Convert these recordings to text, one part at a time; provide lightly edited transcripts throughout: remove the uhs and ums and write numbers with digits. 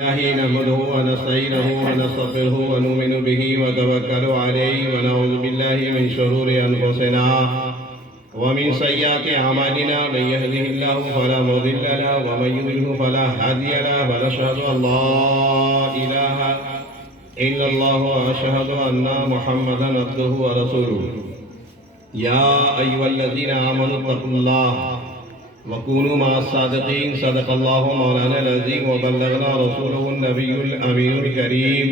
الله نحمده ونستعينه ونستغفره ونؤمن به ونتوكل عليه ونعوذ بالله من شرور أنفسنا ومن سيئات أعمالنا من يهده الله فلا مضل له ومن يضلل فلا هادي له ونشهد أن لا إله إلا الله وأشهد أن محمدا عبده ورسوله يا أيها الذين آمنوا اتقوا الله وكونوا مع الصادقين صدق الله مولانا العظيم وبلغنا رسوله النبي الأمين الكريم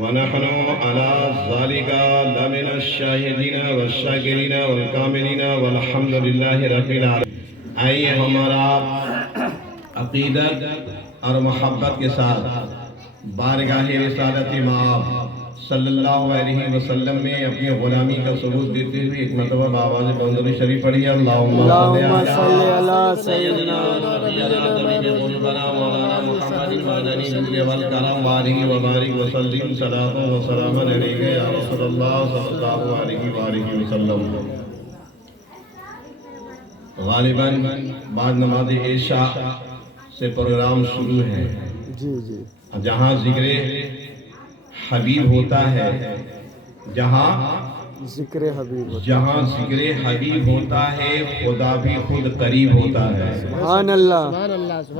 ونحن على ذلك لمن الشاهدين والشاكرين والكاملين والحمد لله رب العالمين. آئیے ہمارا عقیدت اور محبت کے ساتھ بارگاہ رسالت مآب صلی اللہ علیہ وسلم میں اپنی غلامی کا ثبوت دیتے ہوئے ایک مرتبہ آواز بلند شریف پڑھی اللہم صلی علی سیدنا مولانا محمد المدنی والکرم وآلہ وبارک وسلم صلاۃ و سلام علیک یا رسول اللہ صلی اللہ علیہ وآلہ وسلم. غالباً بعد نماز عشاء سے پروگرام شروع ہے. جہاں ذکر حبیب ہوتا ہے جہاں ذکر حبیب ہوتا ہے خدا بھی خود قریب ہوتا ہے. سبحان اللہ.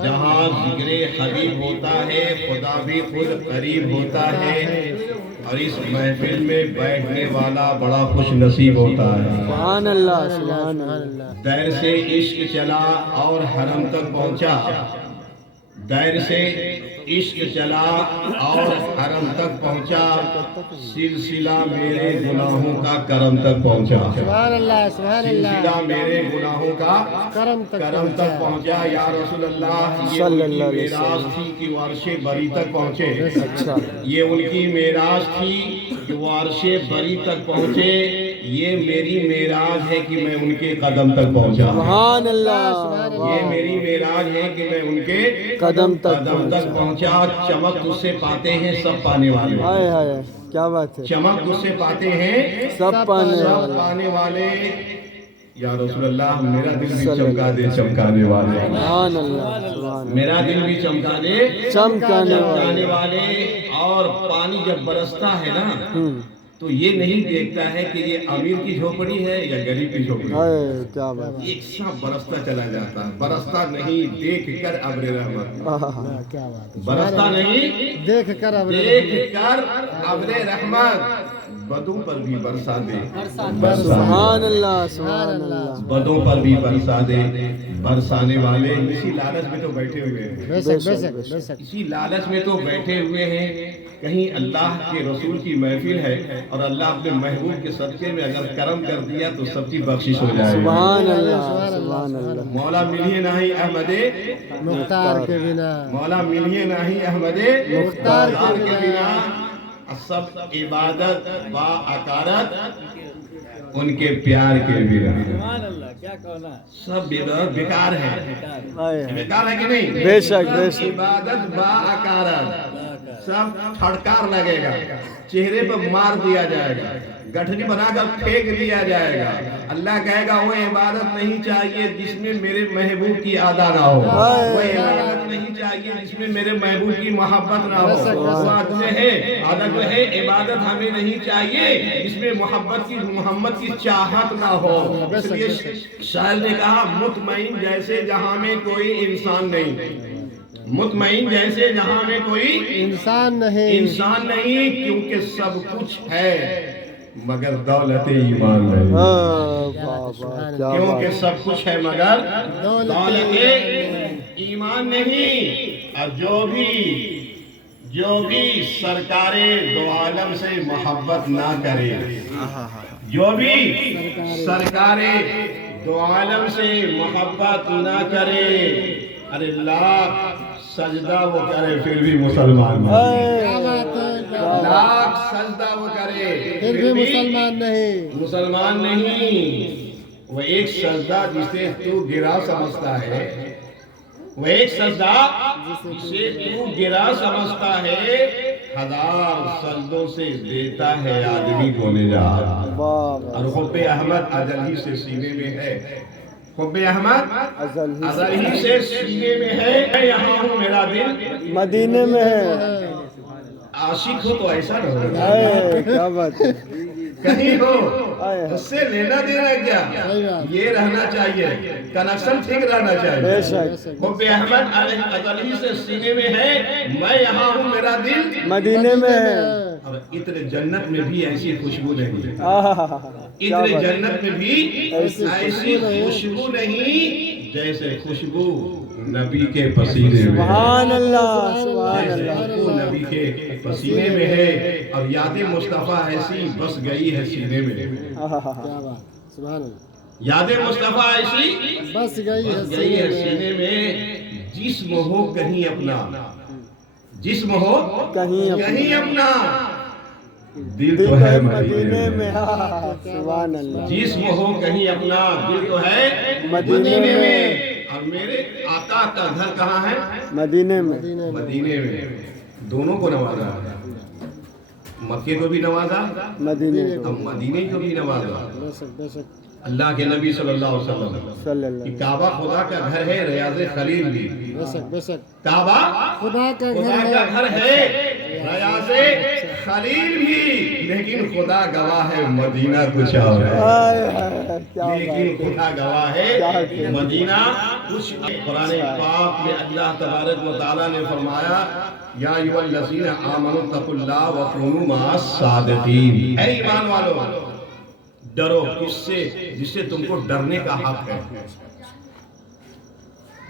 جہاں ذکر حبیب ہوتا ہے خدا بھی خود قریب ہوتا ہے اور اس محفل میں بیٹھنے والا بڑا خوش نصیب ہوتا ہے. سبحان اللہ. سبحان اللہ. دیر سے عشق چلا اور حرم تک پہنچا. دیر سے عشق چلا اور حرم تک پہنچا. سلسلہ میرے گناہوں کا کرم تک پہنچا. سبحان اللہ. سبحان اللہ. سلسلہ میرے گناہوں کا کرم تک پہنچا. یا رسول اللہ یہ ان کی معراج تھی کہ وہ عرش بری تک پہنچے. یہ ان کی معراج تھی کہ وہ عرش بری تک پہنچے. یہ میری معراج ہے کہ میں ان کے قدم تک پہنچا. سبحان اللہ. یہ میری معراج ہے کہ میں ان کے قدم تک پہنچا. چمک تجھ سے پاتے ہیں سب پانے والے. کیا بات ہے. چمک تجھ سے پاتے ہیں سب پانے والے. یا رسول اللہ میرا دل بھی چمکا دے چمکانے والے. سبحان اللہ. میرا دل بھی چمکا دے چمکانے والے. اور پانی جب برستا ہے نا تو یہ نہیں دیکھتا ہے کہ یہ امیر کی جھوپڑی ہے یا غریب کی جھوپڑی ہے. ایک ساتھ برستا چلا جاتا ہے. برستا نہیں دیکھ کر ابر رحمت. برستا نہیں دیکھ کر ابر رحمت. بدوں پر بھی برسا دے. سبحان اللہ. سبحان اللہ. بدوں پر بھی برسا دے. برسانے والے اسی لالچ میں تو بیٹھے ہوئے ہیں. اسی لالچ میں تو بیٹھے ہوئے ہیں. کہیں اللہ کے رسول کی محفل ہے اور اللہ اپنے محبوب کے صدقے میں اگر کرم کر دیا تو سب کی بخشش ہو جائے. سبحان اللہ. سبحان اللہ. مولا ملیے نہیں احمد مختار کے بنا. مولا ملیے نہیں احمد مختار کے بنا. سب عبادت با اکارت ان کے پیار کے بنا. سب بیکار ہے. بیکار ہے کہ نہیں؟ بے شک. عبادت با اکارت سب پھڑکار لگے گا. چہرے پر مار دیا جائے گا. گٹھنی بنا کر پھینک دیا جائے گا. اللہ کہے گا وہ عبادت نہیں چاہیے جس میں میرے محبوب کی ادا نہ ہو. وہ عبادت نہیں چاہیے جس میں میرے محبوب کی محبت نہ ہو. عادت ہے عبادت ہمیں نہیں چاہیے جس میں محمد کی چاہت نہ ہو. اس لیے شاعر نے کہا مطمئن جیسے جہاں میں کوئی انسان نہیں. مطمئن جیسے جہاں میں کوئی انسان نہیں کیونکہ سب کچھ ہے مگر دولت ایمان نہیں. کیونکہ سب کچھ ہے مگر دولت ایمان نہیں. اور جو بھی سرکار دو عالم سے محبت نہ کرے. جو بھی سرکار دو عالم سے محبت نہ کرے. ارے لاکھ سجدہ وہ کرے پھر بھی مسلمان نہیں. لاکھ سجدہ وہ کرے پھر بھی مسلمان نہیں. وہ ایک سجدہ جسے تو گرا سمجھتا ہے. وہ ایک سجدہ جسے تو گرا سمجھتا ہے 1000 سجدوں سے دیتا ہے آدمی کو نجات. اور حب احمد اجل ہی سے سینے میں ہے. حب احمد ازلی سے سینے میں ہے، میں یہاں ہوں میرا دل مدینے میں ہے۔ عاشق ہو تو ایسا نہ ہو، کیا بات ہے، کہیں ہو اس سے لینا دینا کیا، یہ رہنا چاہیے، کنیکشن ٹھیک رہنا بے چاہیے۔ شک حب احمد ازلی سے سینے میں ہے، میں یہاں ہوں میرا دل مدینے میں ہے۔ اور عطر جنت میں بھی ایسی خوشبو نہیں، کیا عطر بات ہے، جنت میں بھی ایسی خوشبو نہیں جیسے خوشبو نبی کے پسینے میں ہے، سبحان اللہ، سبحان جیسے اللہ۔ خوشبو نبی کے پسینے میں ہے، اور یاد مصطفیٰ ایسی بس گئی ہے سینے میں، سبحان اللہ، یاد مصطفیٰ ایسی بس گئی بس گئی ہے سینے میں، جسم ہو کہیں اپنا، جسم ہو کہیں اپنا، دل تو ہے مدینے میں، سبحان اللہ، جسم ہو کہیں اپنا، دل تو ہے مدینے میں۔ اور میرے آقا کا گھر کہاں ہے؟ مدینے میں، مدینے میں۔ دونوں کو نوازا، مکے کو بھی نوازا، مدینے اب مدینے کو بھی نوازا۔ بے شک بے شک، اللہ کے نبی صلی اللہ علیہ وسلم، صلی اللہ کہ کعبہ خدا کا گھر ہے، ریاض خلیل بھی، بے شک بے شک، کعبہ خدا کا خدا کا گھر ہے، ریاض خلیل بھی، لیکن خدا گواہ ہے مدینہ کچھ اور ہے، لیکن خدا گواہ ہے مدینہ کچھ۔ قرآن پاک میں اللہ تبارک و تعالیٰ نے فرمایا یا ایھا الذین آمنوا اتقوا اللہ وکونوا مع الصادقین، اے ایمان والو ڈرو کس سے، جس سے تم کو ڈرنے کا حق ہے،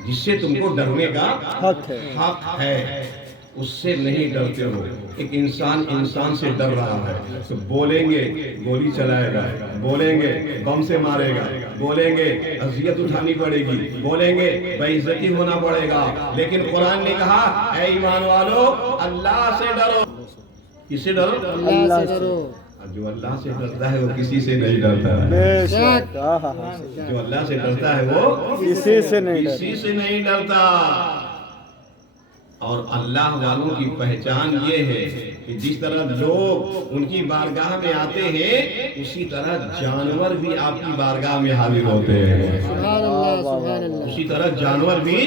جس سے تم کو ڈرنے کا حق ہے، اس سے نہیں ڈرتے ہو۔ ایک انسان انسان سے ڈر رہا ہے تو بولیں گے گولی چلائے گا، بولیں گے بم سے مارے گا، بولیں گے اذیت اٹھانی پڑے گی، بولیں گے بے عزتی ہونا پڑے گا، لیکن قرآن نے کہا اے ایمان والو اللہ سے ڈرو۔ کس سے ڈرو؟ اللہ سے ڈرو، جو اللہ سے ڈرتا ہے وہ کسی سے نہیں ڈرتا ہے، بے شک، جو اللہ سے ڈرتا ہے وہ کسی سے نہیں ڈرتا۔ کسی سے نہیں ڈرتا۔ اور اللہ والوں کی پہچان یہ ہے کہ جس طرح لوگ ان کی بارگاہ میں آتے ہیں اسی طرح جانور بھی آپ کی بارگاہ میں حاضر ہوتے ہیں، سبحان اللہ سبحان اللہ، اسی طرح جانور بھی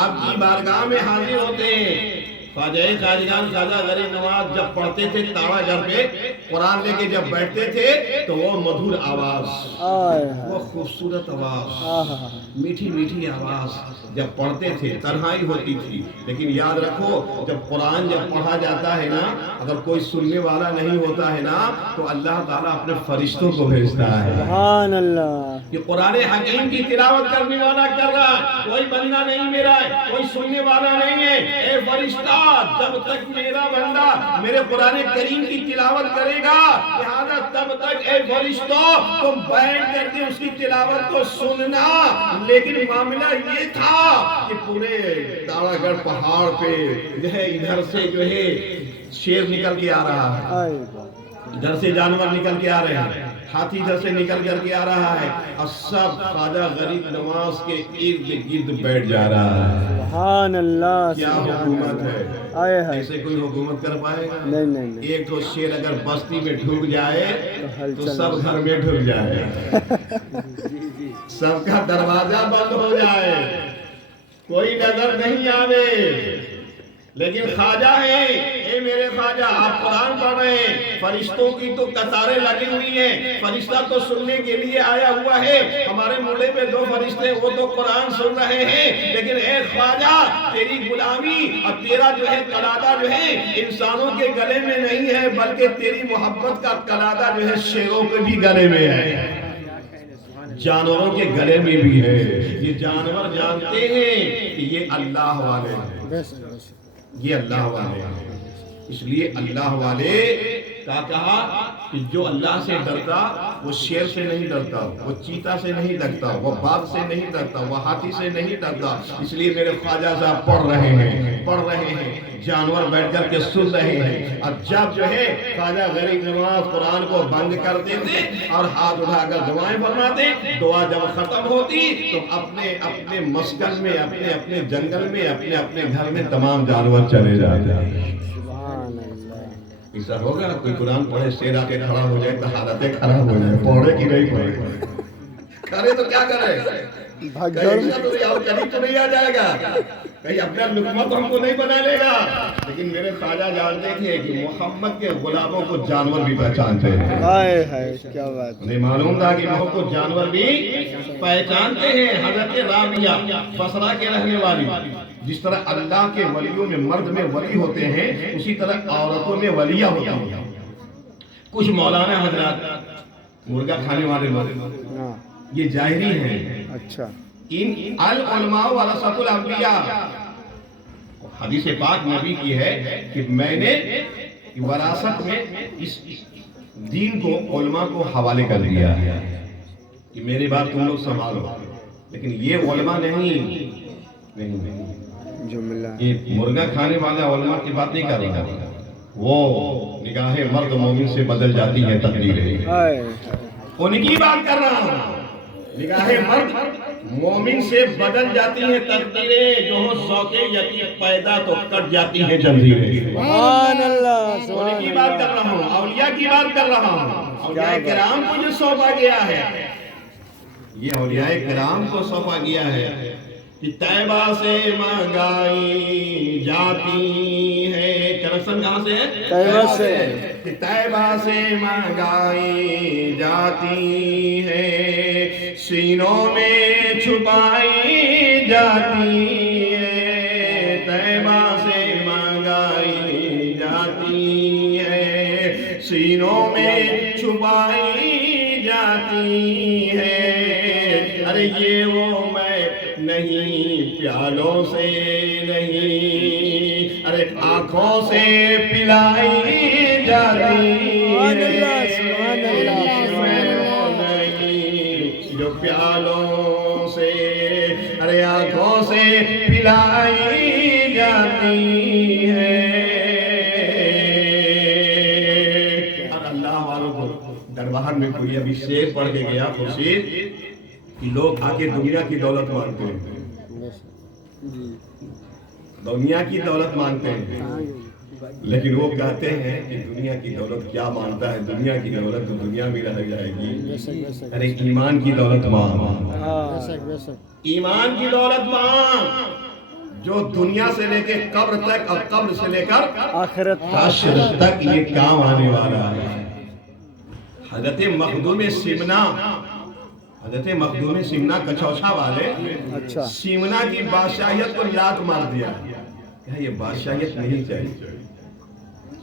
آپ کی بارگاہ میں حاضر ہوتے ہیں۔ خواجہ خواجگان خواجہ غریب نواز جب پڑھتے تھے تاڑا گھر پہ قرآن لے کے جب بیٹھتے تھے تو وہ مدھر آواز، وہ خوبصورت آواز، میٹھی میٹھی آواز جب پڑھتے تھے تنہائی ہوتی تھی، لیکن یاد رکھو جب قرآن جب پڑھا جاتا ہے نا، اگر کوئی سننے والا نہیں ہوتا ہے نا تو اللہ تعالیٰ اپنے فرشتوں کو بھیجتا ہے، سبحان اللہ، کہ قرآن حکیم کی تلاوت کرنے والا کر رہا ہے، کوئی بندہ نہیں میرا ہے، کوئی سننے والا نہیں ہے، اے فرشتہ جب تک میرا بندہ میرے قرآن کریم کی تلاوت کرے گا لہذا تب تک اے فرشتوں تم بیٹھ کر کے اس کی تلاوت کو سننا۔ لیکن معاملہ یہ تھا کہ پورے تاڑا گڑھ پہاڑ پہ جو ہے ادھر سے جو ہے شیر نکل کے آ رہا ہے، ادھر سے جانور نکل کے آ رہے ہیں، ہاتھی ادھر سے نکل کر کے آ رہا ہے، اور سب خواجہ غریب نواز کے ارد گرد بیٹھ جا رہا ہے۔ سبحان اللہ، کیا حکومت ہے، ایسے کوئی حکومت کر پائے گا؟ نہیں، ایک تو شیر اگر بستی میں ڈھک جائے تو سب گھر میں ڈھک جائے، سب کا دروازہ بند ہو جائے، کوئی نظر نہیں آوے، لیکن خواجہ ہیں، اے میرے خواجہ آپ قرآن پڑھ رہے ہیں، فرشتوں کی تو قطاریں لگی ہوئی ہیں، فرشتہ تو سننے کے لیے آیا ہوا ہے، ہمارے موڑے پہ 2 فرشتے وہ تو قرآن سن رہے ہیں، لیکن اے خواجہ تیری غلامی اور تیرا جو ہے قلادہ جو ہے انسانوں کے گلے میں نہیں ہے بلکہ تیری محبت کا قلادہ جو ہے شیروں کے بھی گلے میں ہے، جانوروں کے گلے میں بھی ہے۔ یہ جانور جانتے ہیں کہ یہ اللہ والے ہیں، بے شک بے شک، یہ اللہ والے ہیں، اس لیے اللہ والے کا کہا کہ جو اللہ سے ڈرتا وہ شیر سے نہیں ڈرتا، وہ چیتا سے نہیں ڈرتا، وہ باغ سے نہیں ڈرتا، وہ ہاتھی سے نہیں ڈرتا۔ اس لیے میرے خواجہ صاحب پڑھ رہے ہیں، جانور بیٹھ کر کے سن رہے ہیں، اور جب جو ہے خواجہ غریب نواز قرآن کو بند کر دیتے اور ہاتھ اٹھا کر دعائیں فرماتے، دعا جب ختم ہوتی تو اپنے اپنے مسکن میں، اپنے اپنے جنگل میں، اپنے اپنے گھر میں تمام جانور چلے جاتے ہیں۔ سبحان اللہ، ایسا ہوگا کوئی قرآن پڑھے شیر آ کے کھڑا ہو جائے تو حالتیں خراب ہو جائے، پڑھے کہ نہیں پڑھے، کرے تو کیا کرے؟ بھگدڑ کہیں تو نہیں، اور قریب تو نہیں آ جائے گا، کہیں اپنا لقمہ تو ہم کو نہیں بنا لے گا۔ لیکن میرے خواجہ جانتے تھے کہ محمد کے غلاموں کو جانور بھی پہچانتے ہیں۔ ہائے ہائے کیا بات ہے۔ انہیں معلوم تھا کہ محمد کو جانور بھی پہچانتے ہیں۔ حضرت رابعہ بصرہ کے رہنے والی، جس طرح اللہ کے ولیوں میں مرد میں ولی ہوتے ہیں، اسی طرح عورتوں میں ولیہ ہوتی ہیں۔ کچھ مولانا حضرات مرغا کھانے والے لوگ، ہاں یہ ظاہری ہیں۔ اچھا ان العلماء ورثۃ الانبیاء، حدیث پاک نبی کی ہے کہ میں نے وراثت میں اس دین کو علماء کو حوالے کر دیا ہے کہ میری بات تم لوگ سنبھالو۔ لیکن یہ علماء نہیں، جملہ یہ مرغا کھانے والے علماء کی بات نہیں کر رہا، وہ نگاہ مرد مومن سے بدل جاتی ہے تقدیریں، ہائے ان کی بات کر رہا ہوں۔ نگاہ مرد مومن سے بدل جاتی ہیں تقدیریں، جو ہو ذوق یقین پیدا تو کٹ جاتی ہیں جنزیریں۔ سبحان اللہ ان سبحان کی بات اللہ۔ کر رہا ہوں، اولیاء کی بات کر رہا ہوں۔ اولیاء کرام کو جو سونپا گیا ہے، یہ اولیاء کرام کو سونپا گیا ہے کہ طیبہ سے مانگائی جاتی ہے۔ کرسن کہاں سے ہے؟ طیبہ سے۔ کہ طیبہ سے مانگائی جاتی ہے، سینوں میں چھپائی جاتی ہے۔ طیبہ سے مانگائی جاتی ہے، سینوں میں چھپائی جاتی ہے۔ ارے یہ وہ میں نہیں، پیالوں سے نہیں، ارے آنکھوں سے پلائی جاتی ہے۔ سبحان اللہ، سبحان میں وہ نہیں جو پیالوں سے، ارے آنکھوں سے پلائی جاتی ہے۔ اور اللہ والوں کو دربار میں کوئی ابھی شعر پڑھ کے گیا خورشید کہ لوگ آ کے دنیا کی دولت مانگتے ہیں، دنیا کی دولت مانگتے ہیں، لیکن وہ کہتے ہیں کہ دنیا کی دولت کیا مانتا ہے؟ دنیا کی دولت تو دنیا میں رہ جائے گی۔ ارے ایمان کی دولت مانگ، ایمان کی دولت مانگ، جو دنیا سے لے کے قبر تک اور قبر سے لے کر آخرت حشر تک یہ کام آنے والا ہے۔ حضرت مخدوم سمنا، حضرت مخدوم سمنا کچھوچھا والے، اچھا سمنا کی بادشاہیت کو لات مار دیا، کہا یہ بادشاہیت نہیں چاہیے۔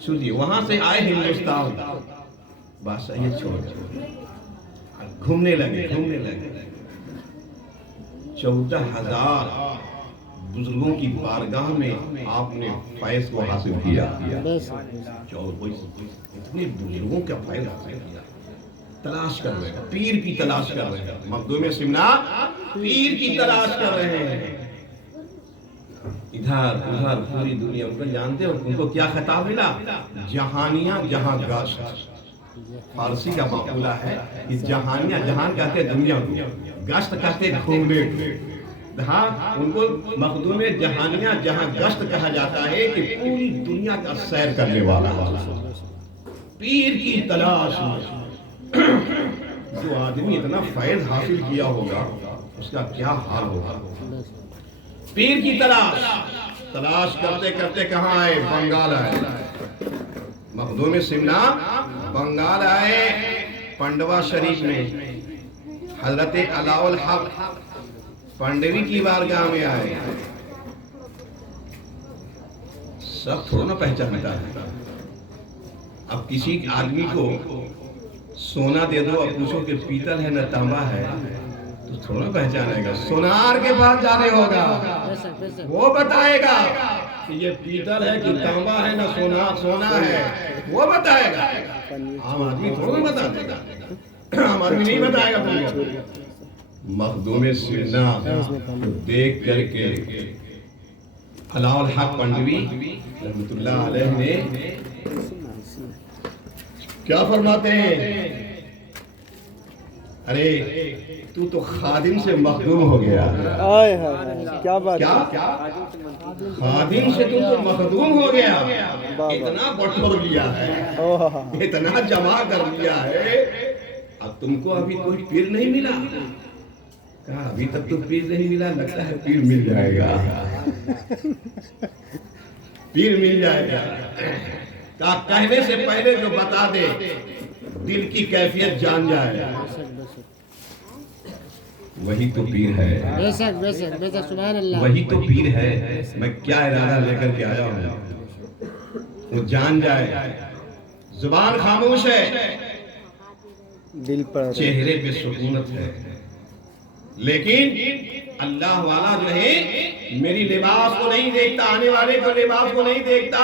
سوچیے وہاں سے آئے ہندوستان، بادشاہیت چھوڑ گھومنے لگے 14,000 بزرگوں کی بارگاہ میں آپ نے فیض کو حاصل کیا۔ اتنے بزرگوں کا فیض حاصل کیا، تلاش کر رہے ہیں، پیر کی تلاش کر رہے ہیں۔ مخدوم سمنا پیر کی تلاش کر رہے ہیں، ادھر ادھر پوری دنیا۔ ان کو جانتے ہو ان کو کیا خطاب ملا؟ جہانیاں جہاں گشت، فارسی کا مقولہ ہے کہ جہانیاں، جہان کہتے دنیا کو، گشت کہتے گھومنے کو۔ ہاں ان کو مخدوم جہانیاں جہاں گشت کہا جاتا ہے کہ پوری دنیا کا سیر کرنے والا پیر کی تلاش میں۔ جو آدمی اتنا فیض حاصل کیا ہوگا اس کا کیا حال ہوگا؟ پیر کی تلاش کرتے کرتے کہاں آئے؟ بنگال آئے۔ مخدوم سمنا بنگال آئے، پنڈوا شریف میں حضرت علاء الحق پنڈوی کی بارگاہ میں آئے۔ سب تھوڑا نہ پہچانتا ہے۔ اب کسی آدمی کو سونا دے دو اور پوچھو کہ پیتل ہے نہ تانبا ہے تو تھوڑا پہچانے گا۔ سونار کے پاس جانے ہوگا، وہ بتائے گا کہ یہ پیتل ہے کہ تانبا ہے نہ سونا ہے، وہ بتائے گا۔ عام آدمی تھوڑا بتا دے گا، عام آدمی نہیں بتائے گا تم کو۔ مخدوم سمنا دیکھ کر کے علاء الحق پنڈوی رحمت اللہ علیہ نے کیا فرماتے ہیں؟ ارے تو خادم سے مخدوم ہو گیا۔ آئے ہائے کیا بات ہے۔ کیا خادم سے تو مخدوم ہو گیا، اتنا بٹور لیا ہے، اتنا جمع کر لیا ہے، اب تم کو ابھی کوئی پیر نہیں ملا، کہا ابھی تک تو پیر نہیں ملا، لگتا ہے پیر مل جائے گا، پیر مل جائے گا۔ کہا کہنے سے پہلے جو بتا دے دل کی کیفیت جان جائے، وہی تو پیر ہے، بے شک بے شک بے شک، سبحان اللہ، وہی تو پیر ہے۔ میں کیا ارادہ لے کر کے آیا ہوں وہ جان جائے۔ زبان خاموش ہے، دل پر چہرے پہ سکونت ہے، لیکن اللہ والا جو ہے میری لباس کو نہیں دیکھتا، آنے والے کو لباس کو نہیں دیکھتا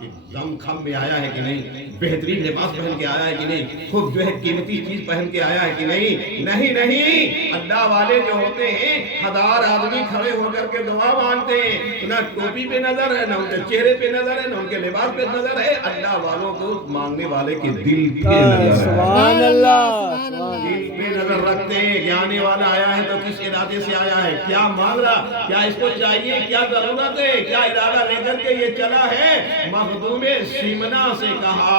کہ دم خم میں آیا ہے کہ نہیں، بہترین لباس پہن کے آیا ہے کہ نہیں، خوب جو ہے قیمتی چیز پہن کے آیا ہے کہ نہیں۔ نہیں نہیں، اللہ والے جو ہوتے ہیں 1000 آدمی کھڑے ہو کر کے دعا مانتے ہیں، نہ ٹوپی پہ نظر ہے، نہ ان کے چہرے پہ نظر ہے، نہ ان کے لباس پہ نظر ہے، اللہ والوں کو مانگنے والے کے دل پہ نظر ہے، سبحان اللہ، سبحان دل پہ نظر رکھتے ہیں کہ آنے والا آیا ہے تو کس ارادے سے آیا ہے، کیا مانگ رہا، کیا اس کو چاہیے، کیا ضرورت ہے، کیا ارادہ لے کر کے یہ چلا ہے۔ مخدوم سیمنا سے کہا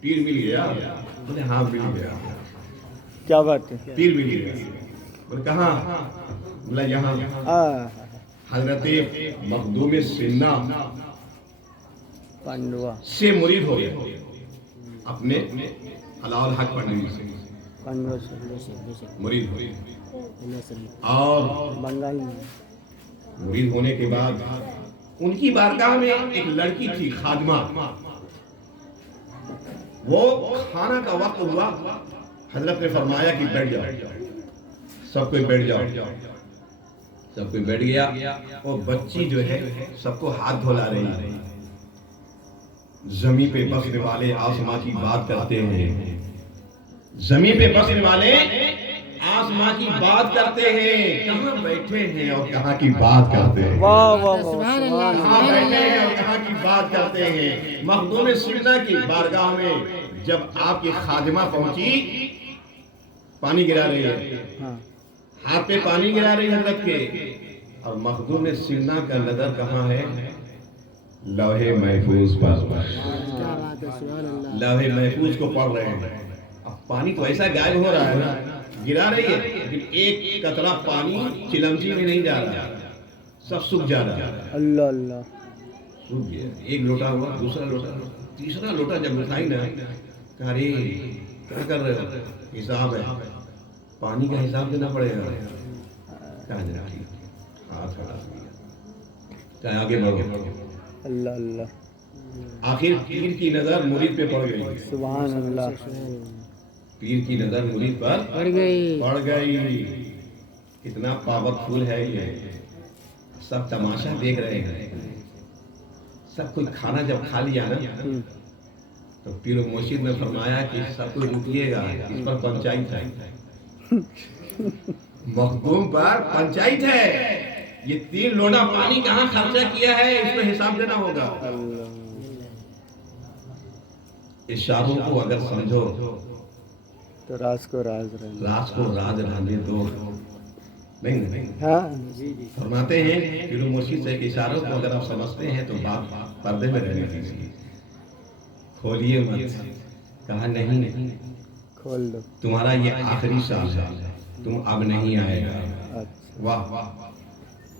پیر مل گیا، بولے ہاں مل گیا، کیا بات ہے، پیر مل گیا، بولے کہاں، بولا یہاں۔ حضرت مخدوم سیمنا پانڈوا سے مرید ہو گئے اپنے علاء الحق پنڈوی سے، پانڈوا سے مرید ہو گئے، اور بنگال میں مرید ہونے کے بعد ان کی بارگاہ میں ایک لڑکی تھی خادمہ، وہ کھانا کا وقت ہوا، حضرت نے فرمایا کہ بیٹھ جاؤ، سب کوئی بیٹھ جاؤ، سب کوئی بیٹھ گیا، اور بچی جو ہے سب کو ہاتھ دھلا رہی ہے۔ زمین پہ بسنے والے آسماں کی بات کرتے ہیں، زمین پہ بسنے والے آسماں کی بات کرتے ہیں، کہاں بیٹھے ہیں اور کہاں کی بات کرتے ہیں، واہ واہ واہ، سبحان اللہ، کہاں بیٹھے ہیں اور کہاں کی بات کرتے ہیں۔ مخدوم سیمنا کی بارگاہ میں جب آپ کی خادمہ پہنچی، پانی گرا رہی ہے، ہاں ہاتھ پہ پانی گرا رہی حضرت کے، اور مخدوم سیمنا کا نظر کہاں ہے، لوح محفوظ پر، کیا بات ہے، سبحان اللہ، لوح محفوظ کو پڑھ رہے ہیں۔ اب پانی تو ایسا غائب ہو رہا ہے نا، گرا رہی ہے لیکن ایک قطرہ پانی چلمچی میں نہیں جا رہا، سب سوکھ جا رہا ہے، اللہ اللہ، سوکھ گیا۔ ایک لوٹا ہوا، دوسرا لوٹا، تیسرا لوٹا جب اٹھائی نا، کہا ارے کیا کر رہے ہو، حساب ہے، پانی کا حساب دینا پڑے گا، کہا جا ٹھیک، ہاتھ ہٹا دیا، کہا آگے بڑھو۔ اللہ اللہ، آخر پیر کی نظر مرید پہ پڑ گئی، سبحان اللہ، پیر کی نظر مرید پر پڑ گئی، پڑ گئی۔ کتنا پاورفل ہے یہ، سب تماشا دیکھ رہے ہیں، سب کوئی کھانا جب کھا لیا نا تو پیر و مرشد نے فرمایا کہ سب کوئی رکیے گا، اس پر پنچایت ہے، مخدوم پر پنچایت ہے، یہ 3 لوٹا پانی کہاں خرچہ کیا ہے اس پر حساب دینا ہوگا۔ اشاروں کو اگر سمجھو تو راز کو راز رہنا، راز کو راز رہنے دو، نہیں ہاں فرماتے ہیں پیر و مرشد سے کہ اشاروں کو اگر آپ سمجھتے ہیں تو بات پردے میں رہنے دیجیے، کھولیے مت۔ کہا نہیں، کھول دو، تمہارا یہ آخری سال ہے، تم اب نہیں آئے گا۔ اچھا، واہ،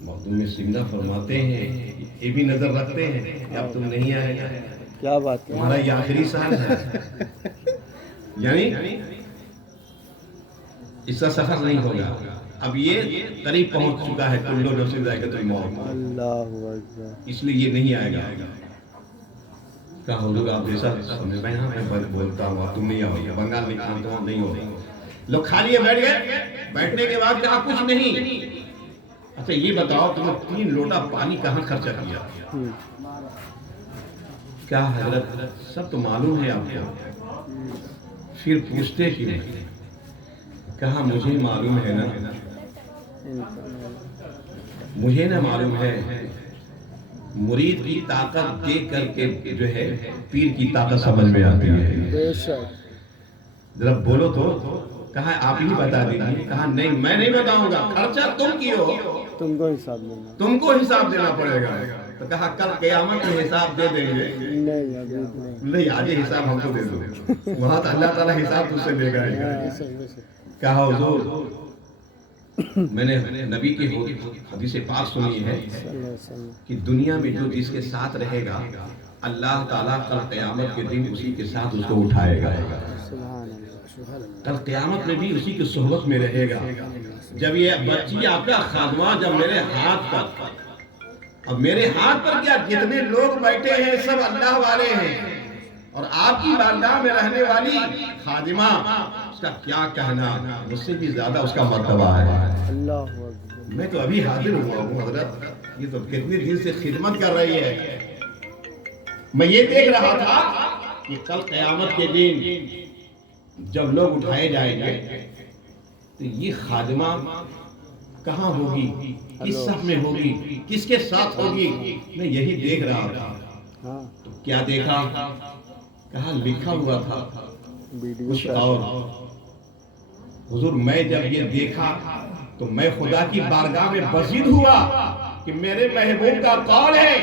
مخدوم سیمنا فرماتے ہیں، یہ بھی نظر رکھتے ہیں کہ اب تم نہیں آئے گا، کیا بات ہے، تمہارا یہ آخری سال ہے، یعنی اس کا سفر نہیں ہوگا، اب یہ قریب پہنچ چکا ہے، کلو نفس ذائقۃ الموت، اللہ اکبر، اس لیے یہ نہیں آئے گا۔ کہا حضور آپ جیسا سمجھ میں یہاں میں بولتا ہوں، تم نہیں آؤ گے، بنگال نہیں کھانتا ہوں، نہیں ہوگا۔ لوگ کھا لیے بیٹھ گئے، بیٹھنے کے بعد کہا کچھ نہیں، اچھا یہ بتاؤ تم نے 3 لوٹا پانی کہاں خرچہ کیا؟ کیا حضرت سب تو معلوم ہے آپ کو، پھر پوچھتے کیوں؟ کہا مجھے معلوم ہے نا، مجھے نہ معلوم ہے، مرید کی طاقت دیکھ کر کے جو ہے پیر کی طاقت سمجھ میں آتی ہے۔ بے شک، ذرا بولو تو، کہا آپ ہی بتا دیجیے، کہا نہیں میں نہیں بتاؤں گا، خرچہ تم کیو، تم کو حساب دینا، تم کو حساب دینا پڑے گا۔ تو کہا کل قیامت میں حساب دے دیں گے، نہیں ابھی نہیں، نہیں آج حساب ہم کو دے دو، وہاں تو اللہ تعالیٰ حساب تجھ سے لے گا۔ کہا حضور میں نے نبی کی حدیث پاک سنی ہے صلی اللہ علیہ وسلم کہ دنیا میں جو جس کے ساتھ رہے گا اللہ تعالیٰ کل قیامت کے دن اسی کے ساتھ اس کو اٹھائے گا. سبحان اللہ کل قیامت میں بھی اسی کی صحبت میں رہے گا. جب یہ بچی آپ کا خادمہ جب میرے ہاتھ پر، اب میرے ہاتھ پر کیا جتنے لوگ بیٹھے ہیں سب اللہ والے ہیں، اور آپ کی بارگاہ میں رہنے والی خادمہ، اس کا کیا کہنا، مجھ سے بھی زیادہ اس کا مرتبہ ہے. اللہ اکبر. میں تو ابھی حاضر ہوا ہوں حضرت، یہ تو کتنے دن سے خدمت کر رہی ہے. میں یہ دیکھ رہا تھا کہ کل قیامت کے دن جب لوگ اٹھائے جائیں گے تو یہ خادمہ کہاں ہوگی، کس صف میں ہوگی، کس کے ساتھ ہوگی. میں یہی دیکھ رہا تھا. ہاں تو کیا دیکھا، کہاں لکھا ہوا تھا ویڈیو کچھ اور. حضور میں جب یہ دیکھا تو میں خدا کی بارگاہ میں بزید ہوا کہ میرے محبوب کا قول ہے،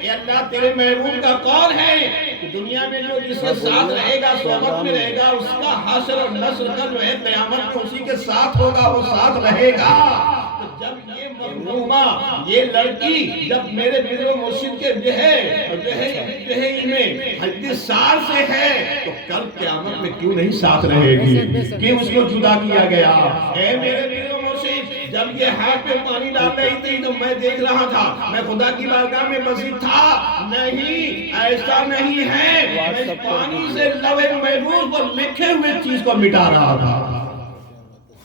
اے اللہ تیرے محبوب کا قول ہے کہ دنیا میں جو جس کے ساتھ رہے گا، صحبت میں رہے گا، اس کا حشر اور نصر کا جو ہے قیامت میں اسی کے ساتھ ہوگا، وہ ساتھ رہے گا. تو جب یہ مرحومہ، یہ لڑکی جب میرے پیر و مرشد کے جو ہے ان میں حد سال سے ہے، تو کل قیامت میں کیوں نہیں ساتھ رہے گی کہ اس کو جدا کیا گیا. اے میرے پیر و مرشد، جب یہ ہاتھ پہ پانی ڈال رہی تھی تو میں دیکھ رہا تھا، میں خدا کی بارگاہ میں بزید تھا. نہیں، ایسا نہیں ہے، میں اس پانی سے لوح محفوظ پر لکھے ہوئے چیز کو مٹا رہا تھا.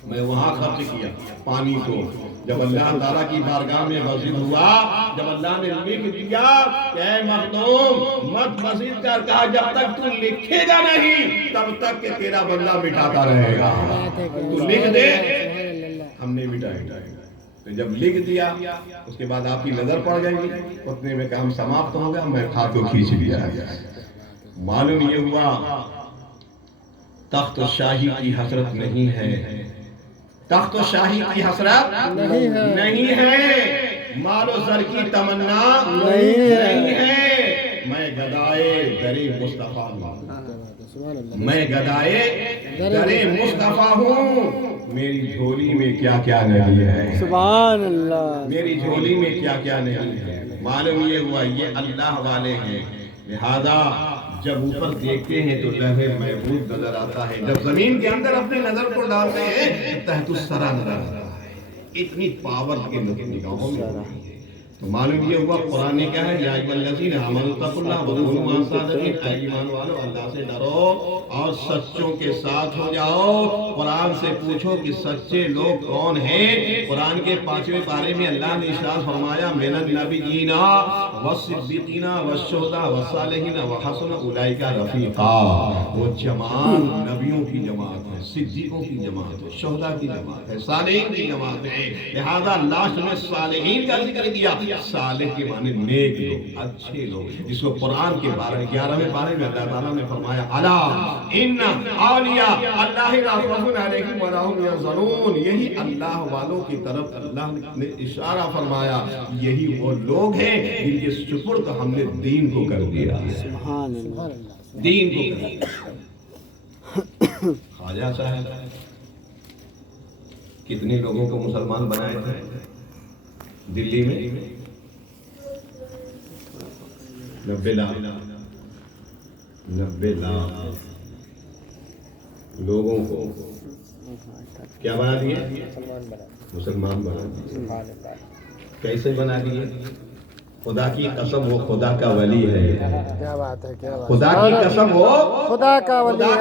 میں وہاں خرچ کیا پانی کو. جب اللہ تعالیٰ کی بارگاہ میں بزید ہوا، جب اللہ نے لکھ دیا کہ اے مخدوم مت بزید کر، کہا جب تک تو لکھے گا نہیں تب تک کہ تیرا بندہ مٹاتا رہے گا. تو لکھ دے. ہم نے مٹایا. تو جب لکھ دیا اس کے بعد آپ کی نظر پڑ گئی، اتنے میں کام سماپت ہو گیا، میں ہاتھ کو کھینچ لیا. معلوم یہ ہوا تخت شاہی کی حسرت نہیں ہے، تخت و شاہی کی حسرت نہیں ہے، مال و زر کی تمنا نہیں ہے. میں گدائے در مصطفیٰ ہوں، میں گدائے در مصطفیٰ ہوں. میری جھولی میں کیا کیا نہیں ہے، سبحان اللہ. میری جھولی میں کیا کیا نہیں ہے. معلوم یہ ہوا یہ اللہ والے ہیں. لہذا جب اوپر دیکھتے ہیں تو لوح محفوظ نظر آتا ہے، جب زمین کے اندر اپنی نظر کو ڈالتے ہیں تحت الثری نظر آتا ہے. اتنی پاور کے نگاہوں میں ہوتی ہے. تو معلوم یہ ہوا قرآن نے کہا ہے یا ایھا الذین آمنوا اتقوا اللہ وکونوا مع الصادقین، اے ایمان والو اللہ سے ڈرو اور سچوں کے ساتھ ہو جاؤ. قرآن سے پوچھو کہ سچے لوگ کون ہیں. قرآن کے 5ویں پارے میں اللہ نے ارشاد فرمایا من النبیین والصدیقین والشہداء والصالحین وحسن اولئک رفیقا. وہ جماعت نبیوں کی جماعت ہے، صدیقوں کی جماعت ہے، شہداء کی جماعت ہے، صالحین کی جماعت ہے. لہذا لاسٹ میں صالحین کا ذکر کیا. صالح کے معنی نیک لوگ، اچھے لوگ، جس کو قرآن کے 11ویں پارے میں اللہ تعالیٰ نے فرمایا الا ان اولیاء اللہ لا خوف علیہم ولا هم يحزنون. یہی اللہ والوں کی طرف اللہ نے اشارہ فرمایا، یہی وہ لوگ ہیں جن کے سپرد ہم نے دین کو کر دیا، سبحان اللہ. دین کو کر دیا. خواجہ صاحب کتنے لوگوں کو مسلمان بنائے تھے دلی میں؟ 90 لاکھ لوگوں کو کیا بنا دیے؟ مسلمان بنا دیے. کیسے بنا دیے؟ خدا کی قسم وہ خدا کا ولی ہے. کیا بات ہے، کیا بات. خدا کی قسم وہ خدا کا ولی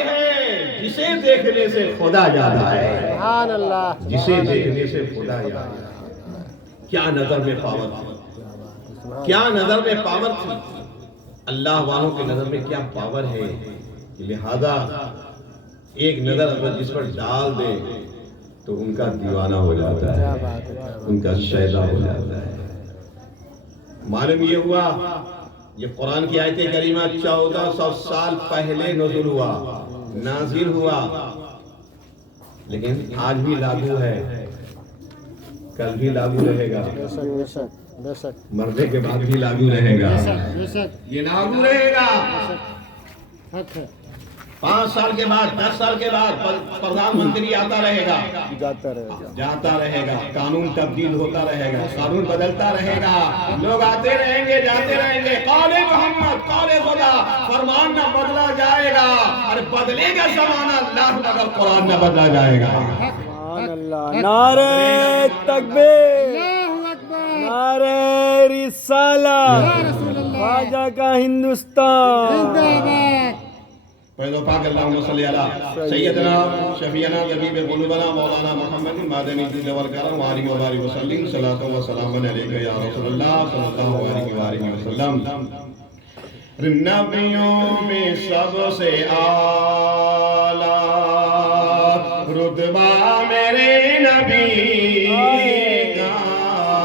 ہے، جسے دیکھنے سے خدا یاد آئے. سبحان اللہ. جسے دیکھنے سے خدا یاد آئے. کیا نظر میں پاور تھی، کیا نظر میں پاور تھی. اللہ والوں کے نظر میں کیا پاور ہے. لہذا ایک نظر اگر جس پر ڈال دے تو ان کا دیوانہ ہو جاتا ہے، ان کا شیدا ہو جاتا ہے. معلوم یہ ہوا یہ قرآن کی آیت کریمہ 1400 سال پہلے نزول ہوا، نازل ہوا، لیکن آج بھی لاگو ہے، کل بھی لاگو رہے گا، مرنے کے بعد بھی لاگو رہے گا، یہ لاگو رہے گا. 5 سال کے بعد 10 سال کے بعد پردھان منتری آتا رہے گا، جاتا رہے گا، قانون تبدیل ہوتا رہے گا، قانون بدلتا رہے گا، لوگ آتے رہیں گے جاتے رہیں گے، قول محمد قول خدا، فرمان نہ بدلا جائے گا، اور بدلے گا زمانہ اللہ مگر قرآن نہ بدلا جائے گا۔ سبحان اللہ، نعرہ تکبیر، نعرہ رسالت، خواجہ کا ہندوستان۔ فیض و پاک اللہم صلی علی سیدنا شفیعنا طبیب قلوبنا مولانا محمد مادنی جود والکرم وآلہ وبارک وسلم، صلاۃ و سلام علیکہ یا رسول اللہ صلی اللہ علیہ وآلہ وسلم۔ نبیوں میں سب سے اعلیٰ رتبہ میرے نبی کا،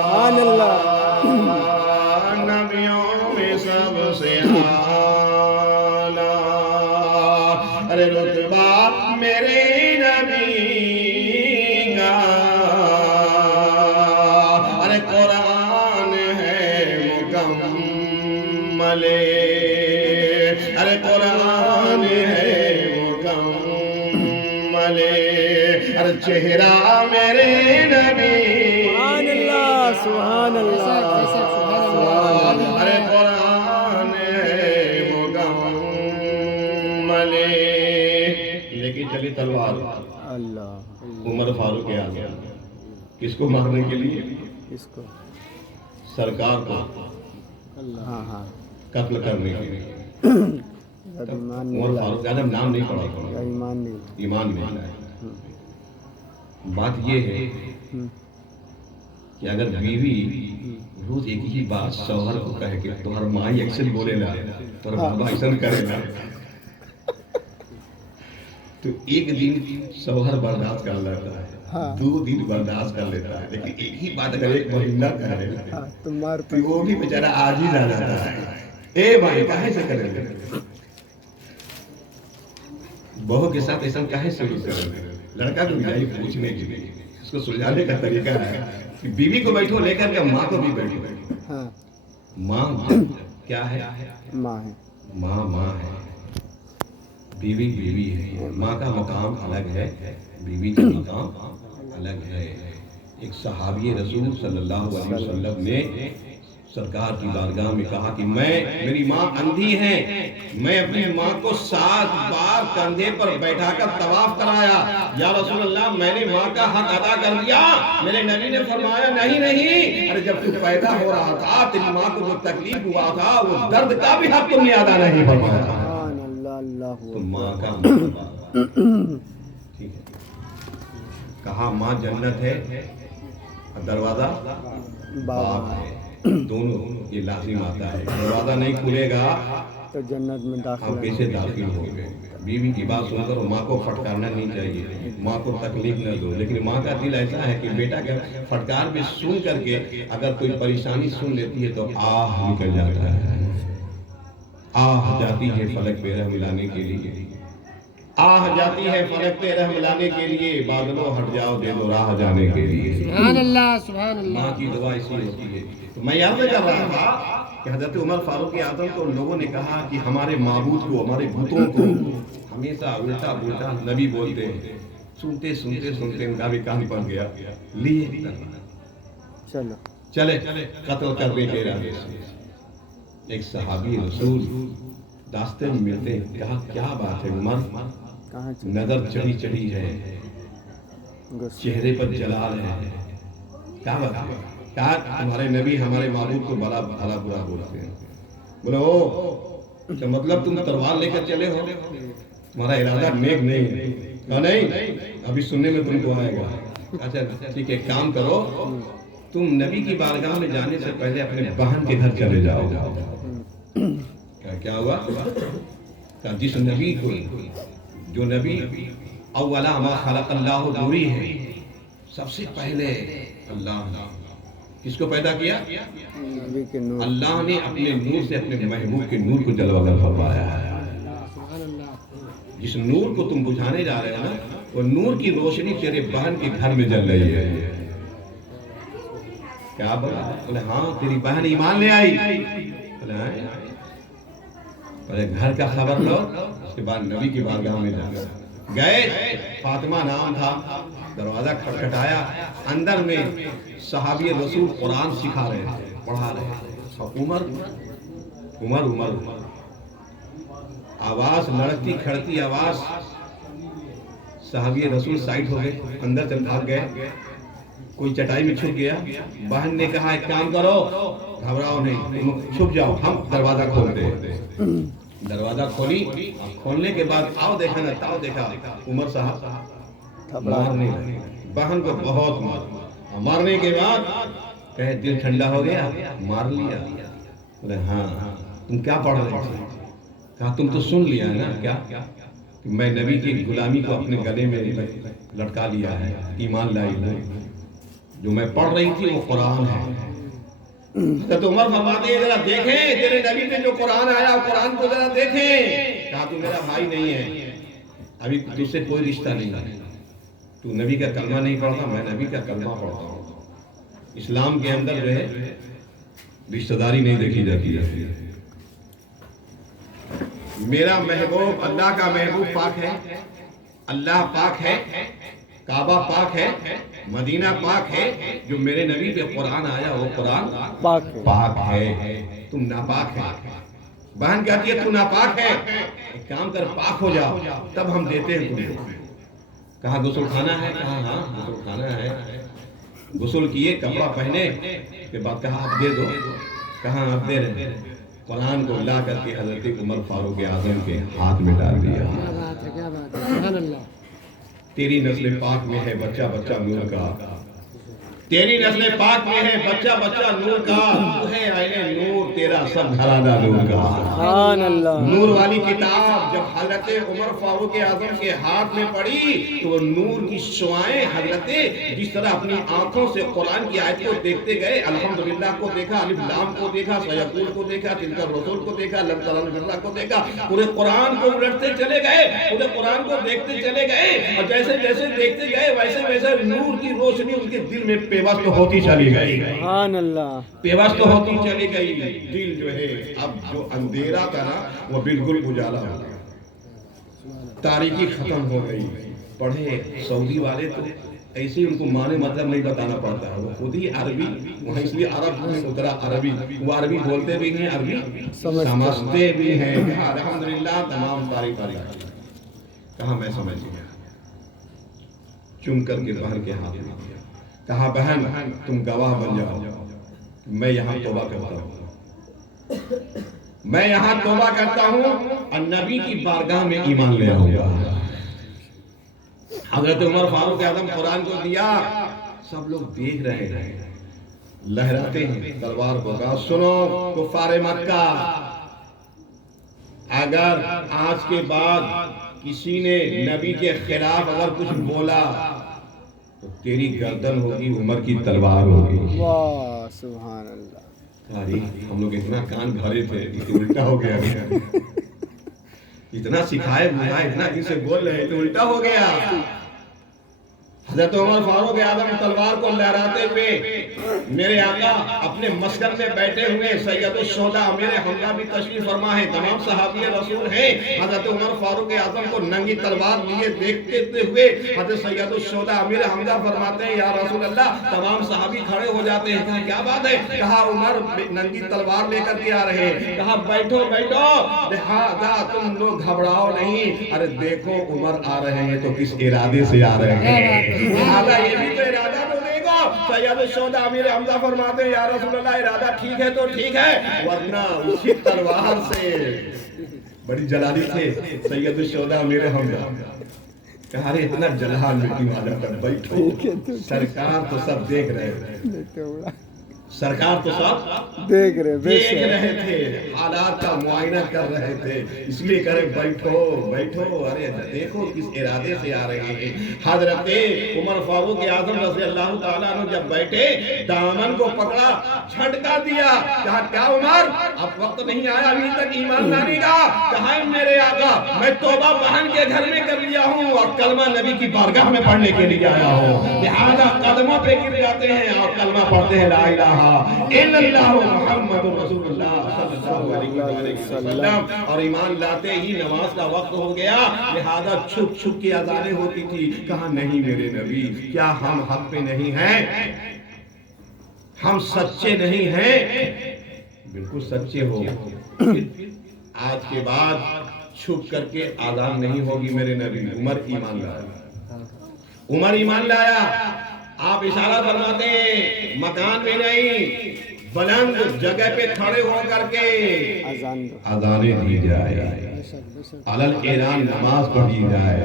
سبحان اللہ، نبیوں میں سب سے رتبہ میرے نبی کا، ارے قرآن ہے مکمل، ارے قرآن ہے مکمل، ارے چہرہ میرے نبی، سبحان اللہ، سبحان اللہ، سبحان اللہ، ارے قرآن ہے مکمل۔ لیکن چلی تلوار اللہ، عمر فاروق کے آگے، کس کو مارنے کے لیے؟ اس کو سرکار کو ہاں ہاں قتل کرنے کے لیے۔ جب ایمان نہیں عمر فاروق کا جب نام نہیں پڑا لایا، تھا، ایمان نہیں ایمان نہیں لایا۔ بات یہ ہے کہ اگر بیوی روز ایک ہی بات شوہر کو کہے کہ تمہارا ماں ایکشن بولے لا، تمہارا بابا ایکشن کرے لا، تو ایک دن شوہر برداشت کر لیتا ہے، 2 دن برداشت کر لیتا ہے، لیکن ایک ہی بات اگر 1 مہینہ کرے تو مار تو وہ بھی بیچارہ آج ہی رہ جاتا ہے۔ اے بھائی کاہے سے کریں گے؟ بہو کے ساتھ ایسا کاہے سے کریں گے؟ لڑکا کو جائے پوچھنے کے لیے، اس کو سلجھانے کا طریقہ ہے کہ بیوی کو بیٹھو لے کر کے ماں کو بھی بیٹھو۔ ہاں، ماں کیا ہے؟ ماں ہے، ماں ہے، بیوی بیوی ہے، ماں کا مقام الگ ہے، بیوی کا مقام الگ ہے۔ ایک صحابی رسول صلی اللہ علیہ وسلم نے سرکار کی بارگاہ میں کہا کہ میری ماں اندھی ہے، میں اپنی ماں کو 7 بار کندھے پر بیٹھا کر طواف کرایا، یا رسول اللہ میں نے ماں کا حق ادا کر دیا؟ میرے نبی نے فرمایا نہیں، ارے جب تو پیدا ہو رہا تھا تیری ماں کو جو تکلیف ہوا تھا وہ درد کا بھی حق تم نے ادا نہیں فرمایا۔ سبحان اللہ، اللہ تو ماں کا ٹھیک ہے، کہا ماں جنت ہے، دروازہ باپ ہے، دونوں یہ لازم آتا ہے۔ دروازہ نہیں کھلے گا تو جنت میں ہم داخل کیسے داخل ہو گئے؟ بیوی کی بات سن کر ماں کو پھٹکارنا نہیں چاہیے، ماں کو تکلیف نہ دو، لیکن ماں کا دل ایسا ہے کہ بیٹا کا پھٹکار بھی سن کر کے اگر کوئی پریشانی سن لیتی ہے تو آہ نکل جاتا ہے، آہ جاتی ہے فلک پہ رحم لانے کے لیے، آہ جاتی ہے فلک پہ رحم لانے کے لیے، بادلوں ہٹ جاؤ دے دو راہ جانے کے لیے۔ سبحان اللہ، سبحان اللہ۔ ماں کی دعا اسی ہوتی ہے۔ تو میں یاد کر رہا تھا کہ حضرت عمر فاروق اعظم کو لوگوں نے کہا کہ ہمارے معبود کو، ہمارے بتوں کو ہمیشہ الٹا پلٹا نبی بولتے ہیں۔ سنتے ان کا بھی کان پڑ گیا، لیے چلو چلے قتل کرنے کے ارادے سے ایک صحابی رسول راستے میں ملتے ہیں، کہا کیا بات ہے عمر؟ کہاں نظر چڑھی ہے، چہرے پر جلال ہے، کیا بات ہے؟ کہا تمہارے نبی ہمارے معبود کو بڑا بھلا برا بولتے ہیں۔ بولے او کیا مطلب تم تلوار لے کر چلے ہو؟ تمہارا ارادہ نیک نہیں ہے؟ کہا نہیں، ابھی سننے میں تم کو آئے گا۔ اچھا ٹھیک ہے، کام کرو، تم نبی کی بارگاہ میں جانے سے پہلے اپنے بہن کے گھر چلے جاؤ۔ کیا ہوا؟ کہ جس نبی کو، جو نبی اولا ما خلق اللہ نوری ہے، سب سے پہلے اللہ نے کس کو پیدا کیا؟ نبی کے نور، اللہ نے اپنے نور سے اپنے محبوب کے نور کو جلوہ گر فرمایا ہے۔ جس نور کو تم بجھانے جا رہے ہیں نا، وہ نور کی روشنی تیرے بہن کے گھر میں جل رہی ہے۔ کیا بولا؟ بولے ہاں تیری بہن ایمان لے آئی۔ بولے ہاں، بولے گھر کا خبر لو، اس کے بعد نبی کی بارگاہ میں جانا۔ گئے، فاطمہ نام تھا، دروازہ کھٹکھٹایا، اندر میں صحابی رسول قرآن سکھا رہے تھے، پڑھا رہے تھے۔ عمر آواز، لڑکتی کھڑتی آواز، صحابی رسول سائٹ ہو گئے، اندر چل بھاگ گئے، کوئی چٹائی میں چھپ گیا۔ بہن نے کہا ایک کام کرو، گھبراؤ نہیں، تم چھپ جاؤ، ہم دروازہ کھولتے ہیں۔ دروازہ کھولی، کھولنے کے بعد آؤ دیکھا نا، تاؤ دیکھا، عمر صاحب مارنے لگے، بہن کو بہت مارنے کے بعد کہے دل ٹھنڈا ہو گیا، مار لیا؟ بولے ہاں، تم کیا پڑھ رہے تھے؟ کہا تم تو سن لیا ہے نا، کیا کہ میں نبی کی غلامی کو اپنے گلے میں لٹکا لیا ہے، ایمان لائی ہوں، جو میں پڑھ رہی تھی وہ قرآن ہے۔ حضرت عمر فرماتے ہیں ذرا دیکھیں تیرے نبی پہ جو قرآن آیا، قرآن کو ذرا دیکھیں۔ کہا تو میرا بھائی نہیں ہے، ابھی تجھ سے کوئی رشتہ نہیں ہے، تو نبی کا کلمہ نہیں پڑھتا، میں نبی کا کلمہ پڑھتا ہوں۔ اسلام کے اندر جو ہے رشتہ داری نہیں دیکھی جاتی ہے۔ میرا محبوب اللہ کا محبوب پاک ہے، اللہ پاک ہے، کعبہ پاک ہے، مدینہ پاک ہے، جو میرے نبی پہ قرآن آیا وہ قرآن پاک ہے، تم ناپاک ہے۔ بہن کہتی ہے تو ناپاک ہے، ایک کام کر پاک ہو جاؤ تب ہم دیتے ہیں تمہیں۔ کہا غسل کھانا ہے؟ کہا ہاں غسل کھانا ہے۔ غسل کیے، کپڑا پہنے کے بعد کہا اب دے دو، کہاں اب دے رہے؟ قرآن کو لا کر کے حضرت عمر فاروق اعظم کے ہاتھ میں ڈال دیا۔ کیا بات ہے، کیا بات ہے، سبحان اللہ۔ تیری نسل پاک میں ہے بچہ بچہ نور کا، تیری نسل پاک میں ہے بچہ بچہ نور کا، تو ہے عین نور، تیرا سب گھرانہ نور کا۔ سبحان اللہ۔ نور والی کتاب جب حضرت عمر فاروق اعظم کے ہاتھ میں پڑی تو نور کی شعائیں حضرت جس طرح اپنی آنکھوں سے قرآن کی آیت کو دیکھتے گئے، الحمدللہ کو دیکھا، الف لام کو دیکھا، سیقول کو دیکھا، تلک الرسول کو دیکھا، لم تر البر کو دیکھا، پورے قرآن کو الٹتے چلے گئے، پورے قرآن کو دیکھتے چلے گئے، اور جیسے جیسے دیکھتے گئے ویسے ویسے نور کی روشنی ان کے دل میں پیوست ہوتی چلی گئی، سبحان اللہ۔ پیوست ہوتی چلی گئی۔ دل جو ہے اب جو اندھیرا تھا نا وہ بالکل اجالا ہو گیا، تاریکی ختم ہو گئی۔ پڑھے سعودی والے تو ایسے ان کو معنی مطلب نہیں بتانا پڑتا ہے، وہ خود ہی عربی، وہاں اس لیے عرب میں اترا عربی، وہ عربی بولتے بھی ہیں، عربی سمجھتے بھی ہیں۔ الحمدللہ تمام تاریخ کہا میں سمجھ گیا، چم کر کے بہن کے ہاتھ میں دیا، کہا بہن تم گواہ بن جاؤ، میں یہاں توبہ کرتا ہوں، میں یہاں توبہ کرتا ہوں اور نبی کی بارگاہ میں ایمان لے آؤں گا۔ حضرت عمر فاروق اعظم قرآن کو دیا، سب لوگ دیکھ رہے ہیں، لہراتے ہیں تلوار کو، کہا سنو کفار مکہ، اگر آج کے بعد کسی نے نبی کے خلاف اگر کچھ بولا تو تیری گردن ہوگی، عمر کی تلوار ہوگی۔ واہ سبحان اللہ۔ تاریخ ہم لوگ اتنا کان بھرے تھے کہ الٹا ہو گیا، اتنا سکھائے بھائے اتنا کسے بول رہے تو الٹا ہو گیا۔ حضرت عمر فاروق اعظم تلوار کو لہراتے ہوئے، میرے آقا اپنے مسکن میں بیٹھے ہوئے، سید الشہداء امیر حمزہ بھی تشریف فرما ہے، تمام صحابی رسول ہیں، حضرت عمر فاروق اعظم کو ننگی تلوار لیے دیکھتے ہوئے حضرت سید الشہداء امیر حمزہ فرماتے ہیں یا رسول اللہ، تمام صحابی کھڑے ہو جاتے ہیں، کہا کیا بات ہے؟ کہا عمر ننگی تلوار لے کر کے آ رہے ہیں، کہا بیٹھو بیٹھو، لہذا تم لوگ گھبراؤ نہیں، ارے دیکھو عمر آ رہے ہیں تو کس ارادے سے آ رہے ہیں، لہذا یہ بھی تو ارادہ تو نہیں گا۔ سید الشہداء امیر حمزہ فرماتے ہیں یا رسول اللہ ارادہ ٹھیک ہے تو ٹھیک ہے، ورنہ اسی تلوار سے، بڑی جلالی تھے سید الشہداء امیر حمزہ، کہا رہے اتنا جلال مٹی والا کر بیٹھو، سرکار تو سب دیکھ رہے تھے، سرکار تو سب دیکھ رہے تھے، حالات کا معائنہ کر رہے تھے، اس لیے کہہ رہے بیٹھو بیٹھو، ارے دیکھو کس ارادے سے آ رہے ہیں۔ حضرت عمر فاروق اعظم رضی اللہ تعالیٰ عنہ جب بیٹھے، دامن کو پکڑا، جھٹکا دیا، کہا کیا عمر اب وقت نہیں آیا ابھی تک ایمان لانے کا؟ کہا میرے آقا میں توبہ بہن کے گھر میں کر لیا ہوں اور کلمہ نبی کی بارگاہ میں پڑھنے کے لیے آیا ہوں، لہذا قدموں پہ گر جاتے ہیں اور کلمہ پڑھتے ہیں لا الہ الہ الا اللہ محمد رسول اللہ صلی اللہ علیہ وسلم. اور ایمان لاتے ہی نماز کا وقت ہو گیا، لہذا چھپ چھپ کی اذانیں ہوتی تھی. کہا نہیں میرے نبی، کیا ہم حق پہ نہیں ہیں؟ ہم سچے نہیں ہیں؟ بالکل سچے ہو. آج کے بعد چھپ کر کے آزان نہیں ہوگی میرے نبی. عمر ایمان لایا، عمر ایمان لایا. آپ اشارہ فرماتے ہیں مکان میں نہیں، بلند جگہ پہ کھڑے ہو کر کے اذانیں دی جائے، علل اعلان نماز پڑھی جائے.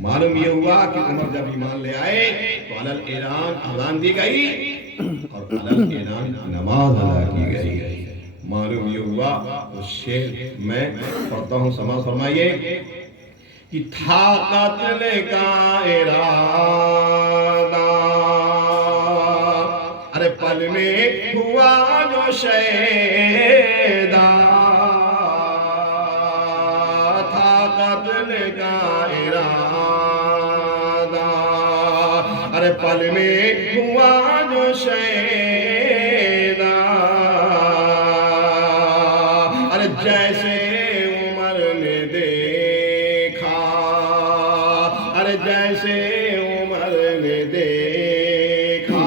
معلوم یہ ہوا کہ عمر جب ایمان لے آئے تو علل اعلان اذان دی گئی اور علل اعلان نماز ادا کی گئی. معلوم یہ ہوا. اس شعر میں پڑھتا ہوں، سماعت فرمائیے کہ تھا قتل کا ارادہ، ارے پل میں ہوا جو شیدا، تھا قتل کا ارادہ، ارے پل میں ہوا جو شیدا. جیسے عمر نے دیکھا، ارے جیسے عمر نے دیکھا،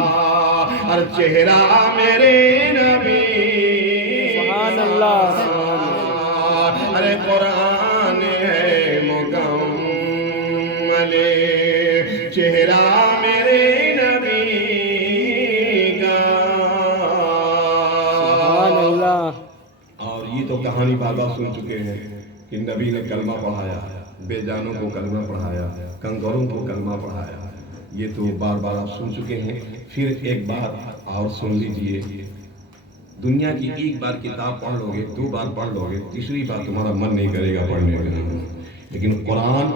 ارے چہرہ میرے نبی، سبحان اللہ، ارے قرآن ہے مکمل، چہرہ میرے نبی کا. سبحان اللہ. تو کہانی بابا سن چکے ہیں کہ نبی نے کلمہ پڑھایا، بے جانوں کو کلمہ پڑھایا، کنگروں کو کلمہ پڑھایا. یہ تو بار بار آپ سن چکے ہیں. پھر ایک بات اور سن لیجئے. دنیا کی ایک بار کتاب پڑھ لو گے، دو بار پڑھ لو گے، تیسری بار تمہارا من نہیں کرے گا پڑھنے کا. لیکن قرآن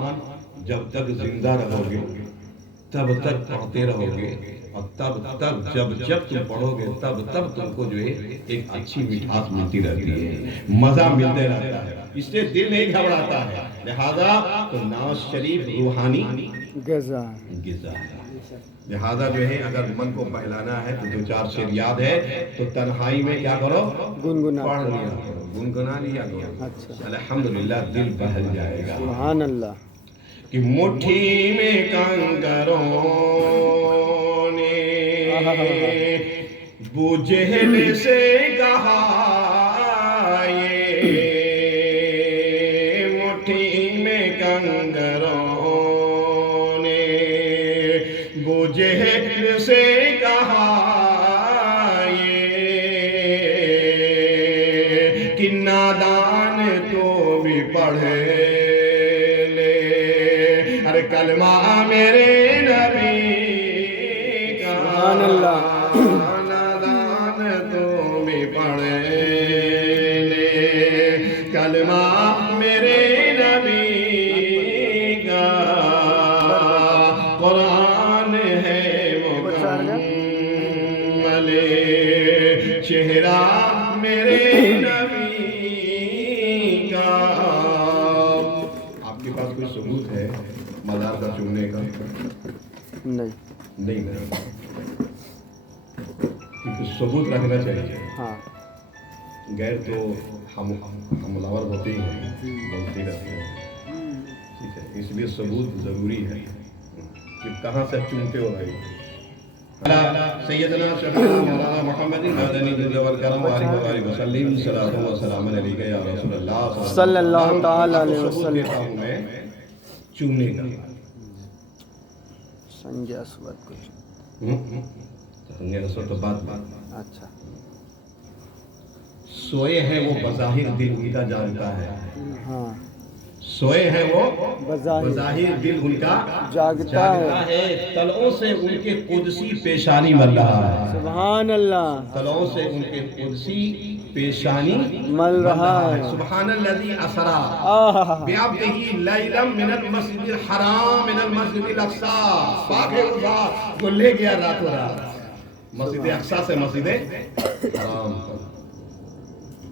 جب تک زندہ رہو گے تب تک پڑھتے رہو گے، اور تب تک جب تم پڑھو گے تب تم کو جو ہے ایک اچھی مٹھاس ملتی رہتی ہے، مزہ ملتے رہتا ہے. اس سے دل نہیں گھبراتا ہے. لہذا تو ناز شریف روحانی غذا ہے. لہذا جو ہے اگر من کو بہلانا ہے تو دو چار شعر یاد ہے تو تنہائی میں کیا کرو، گنگنا پڑھ لیا کرو، گنگنا لیا کرو. اچھا. الحمدللہ دل بہل جائے گا. سبحان اللہ. کہ مٹھی میں کنگروں نے بوجھل سے کہا، یہ مٹھی میں کنگروں نے بوجھل سے کہا، یہ کہ نادان تو بھی پڑھے کلمہ میرے نبی کا. سبحان اللہ. نادان تو بھی پڑھے لے کلمہ میرے نبی کا. قرآن ہے مکمل، چہرہ میرے نبی کا. آپ کے پاس کوئی ثبوت ہے مزار کا چومنے کا؟ نہیں کیونکہ ثبوت رکھنا چاہیے. ہاں. غیر تو ہم حملہ ہوتے ہیں، بولتے رہتے ہیں. ٹھیک ہے، اس لیے ثبوت ضروری ہے کہ کہاں سے چومتے ہو بھائی. سیدنا شفیع مولانا محمد مدنی جل والکرم وآلہ وسلم، صلاۃ و سلام علیک یا رسول اللہ صلی اللہ تعالی علیہ وسلم. میں چومنے کا سنگ اسود کچھ. سنگ اسود تو بات. اچھا. سوئے ہیں وہ بظاہر دل ان کا جانتا ہے. ہاں. سوئے ہیں وہ بظاہر دل ان کا جاگتا ہے. تلوں سے ان کے قدسی پیشانی مل رہا ہے. سبحان اللہ. تلوں سے ان کے قدسی پیشانی مل رہا ہے. سبحان الذی اسرا بعبدہ لیلا من المسجد الحرام من المسجد الاقصی. پاک ہے وہ ذات جو لے گیا راتوں رات مسجد اقصی سے مسجد حرام.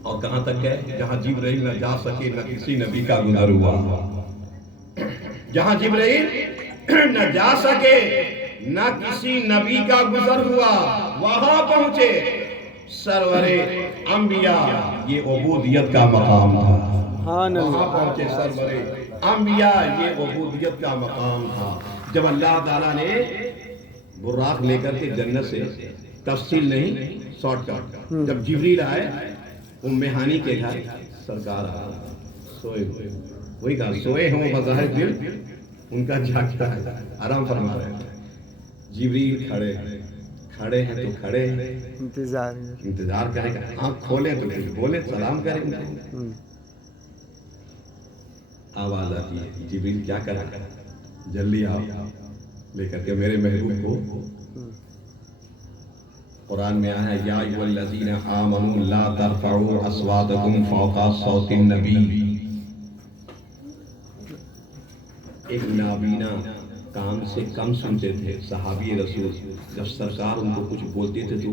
اور کہاں تک ہے؟ جہاں جبرائیل نہ جا سکے، نہ کسی نبی کا گزر ہوا. جہاں جبرائیل نہ جا سکے، نہ کسی نبی کا گزر ہوا، وہاں پہنچے. سرورے انبیاء، یہ عبودیت کا مقام تھا۔ سبحان وہاں اللہ، پہنچے سرورے انبیاء، یہ عبودیت کا مقام تھا۔ جب اللہ تعالیٰ نے براق لے کر کے جنت سے، تفصیل نہیں شارٹ کٹ، جب جبریل آئے ام ہانی کے گھر، سرکار سوئے ہوئے، وہی کہا سوئے ہوں بظاہر دل ان کا جاگتا ہے، آرام فرما رہے ہیں۔ جبریل کھڑے ہیں تو کھڑے ہیں، انتظار کرے گا، آنکھ کھولیں تو کچھ بولیں، سلام کریں گے۔ آواز آتی ہے، جبریل کیا کرا، جلدی آؤ لے کر کے میرے محبوب کو۔ قرآن میں آیا ہے یا ایھا الذین آمنوا لا ترفعوا اصواتکم فوق صوت النبی۔ ایک نابینا کام سے کم سنتے تھے صحابی رسول، جب سرکار ان کو کچھ بولتے تھے تو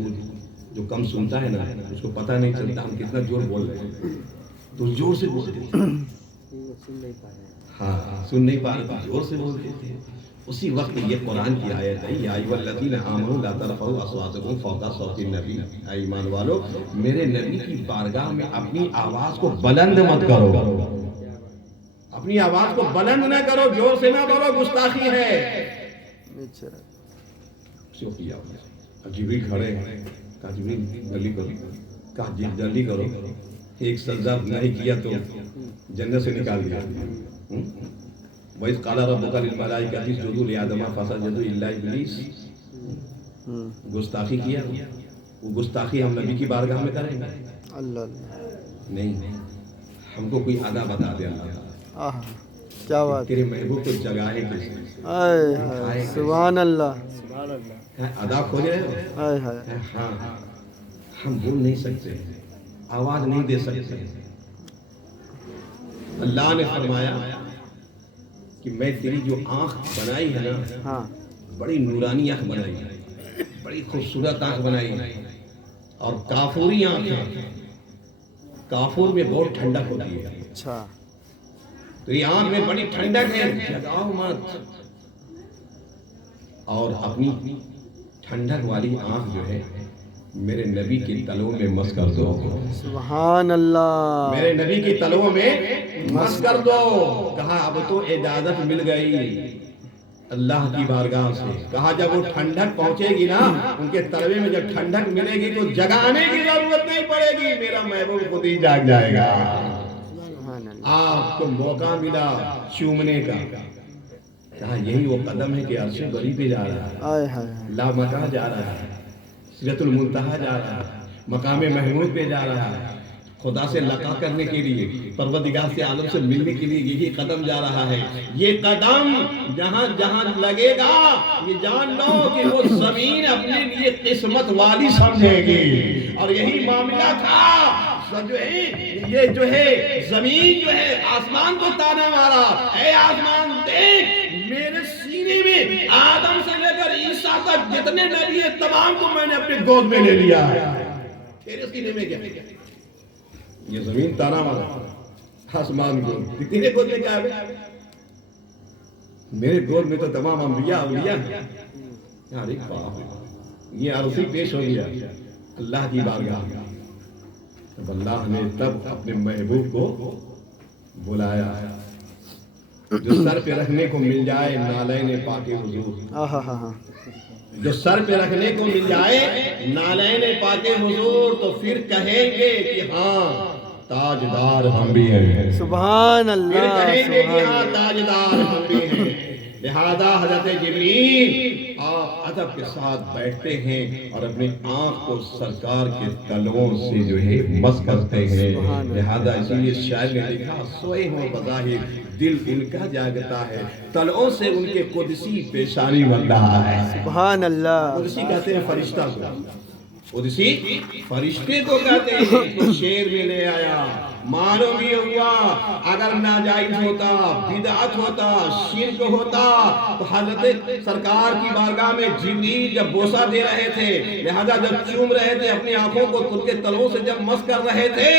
جو کم سنتا ہے نا اس کو پتہ نہیں چلتا ہم کتنا زور بول رہے ہیں، تو زور سے بولتے تھے، ہاں سن نہیں پا رہے، زور سے بولتے تھے۔ اسی وقت یہ قرآن کی آیت ہے یا ایھا الذین آمنوا لا ترفعوا اصواتکم فوق صوت النبی، اے ایمان والو میرے نبی کی بارگاہ میں اپنی آواز کو بلند مت کرو، اپنی آواز کو بلند نہ کرو، زور سے نہ بولو، گستاخی ہے۔ جبریل کھڑے ہیں، کہا جبریل جلدی کرو، کہا جلدی کرو، ایک سجدہ نہیں کیا تو جنت سے نکال دیا۔ وَإِذْ قَالَ رَبُّكَ لِلْمَلَائِكَةِ اسْجُدُوا لِآدَمَ فَسَجَدُوا إِلَّا إِبْلِيسَ، گستاخی کیا، وہ گستاخی ہم نبی کی بارگاہ میں کریں گے؟ نہیں، ہم کو کوئی ادا بتا دے اللہ، کیا بات، تیرے محبوب کو جگائے کیسے، سبحان اللہ، ادا کھوج رہے ہو؟ ہاں ہم بول نہیں سکتے، آواز نہیں دے سکتے۔ اللہ نے فرمایا کہ میں تیری جو آنکھ بنائی ہے نا، بڑی نورانی آنکھ بنائی ہے، بڑی خوبصورت آنکھ بنائی ہے، اور کافوری آنکھ ہے، کافور میں بہت ٹھنڈک ہوتی ہے، اچھا تو یہ آنکھ میں بڑی ٹھنڈک ہے، جگاؤ مت، اور اپنی ٹھنڈک والی آنکھ جو ہے میرے نبی کی تلوؤں میں مس کر دو، سبحان اللہ، میرے نبی کی تلوؤں میں مس کر دو۔ کہا اب تو اجازت مل گئی اللہ کی بارگاہ سے، کہا جب وہ ٹھنڈک پہنچے گی نا ان کے تلوے میں، جب ٹھنڈک ملے گی تو جگانے کی ضرورت نہیں پڑے گی، میرا محبوب خود ہی جاگ جائے گا۔ آپ کو موقع ملا چومنے کا، کہا یہی وہ قدم ہے کہ عرش بری پہ جا رہا ہے، لامکہ جا رہا ہے، سدرۃ المنتہا جا رہا ہے، مقام محمود پہ جا رہا ہے، خدا سے لقا کرنے کے لیے، پروردگار سے عالم سے ملنے کے لیے یہی قدم جا رہا ہے۔ یہ قدم جہاں جہاں لگے گا یہ جان لو کہ وہ زمین اپنے لیے قسمت والی سمجھے گی، اور یہی معاملہ تھا۔ یہ جو ہے زمین جو ہے آسمان کو تانا مارا، اے آسمان دیکھ میرے سینے میں آدم سے لے کر عیسیٰ تک جتنے نبی ہیں تمام کو میں نے اپنے گود میں لے لیا ہے، تیرے سینے میں کیا؟ یہ زمین تانا مارا آسمان کو، تیرے گود میں کیا ہے؟ میرے گود میں تو تمام انبیاء اولیاء ہیں۔ یار ایک بات، یہ عرضی پیش ہو گیا اللہ کی بارگاہ میں، تب اللہ نے تب اپنے محبوب کو بلایا، جو سر پہ رکھنے کو مل جائے نالین پاک حضور، جو سر پہ رکھنے کو مل جائے نالین پاک حضور، تو پھر کہیں گے کہ ہاں تاجدار ہم بھی ہیں، سبحان اللہ، پھر کہیں گے کہ ہاں تاجدار ہم بھی ہیں۔ لہذا حضرت جبریل آپ ادب کے ساتھ بیٹھتے ہیں اور اپنی آنکھ کو سرکار کے تلووں سے جو ہے مس کرتے ہیں۔ لہذا اسی لیے شاعر نے لکھا سوئے ہوں بظاہر دل ان کا جاگتا ہے، تلووں سے ان کے قدسی پیشانی بن رہا ہے۔ سبحان اللہ، قدسی کہتے ہیں فرشتہ کو، قدسی فرشتے کو کہتے ہیں۔ تو شعر میں لے آیا، معلوم یہ ہوا اگر ناجائز ہوتا، بدعت ہوتا، شرک ہوتا تو حضرت سرکار کی بارگاہ میں جبریل جب بوسہ دے رہے تھے، لہذا جب چوم رہے تھے اپنی آنکھوں کو خود کے تلووں سے جب مس کر رہے تھے،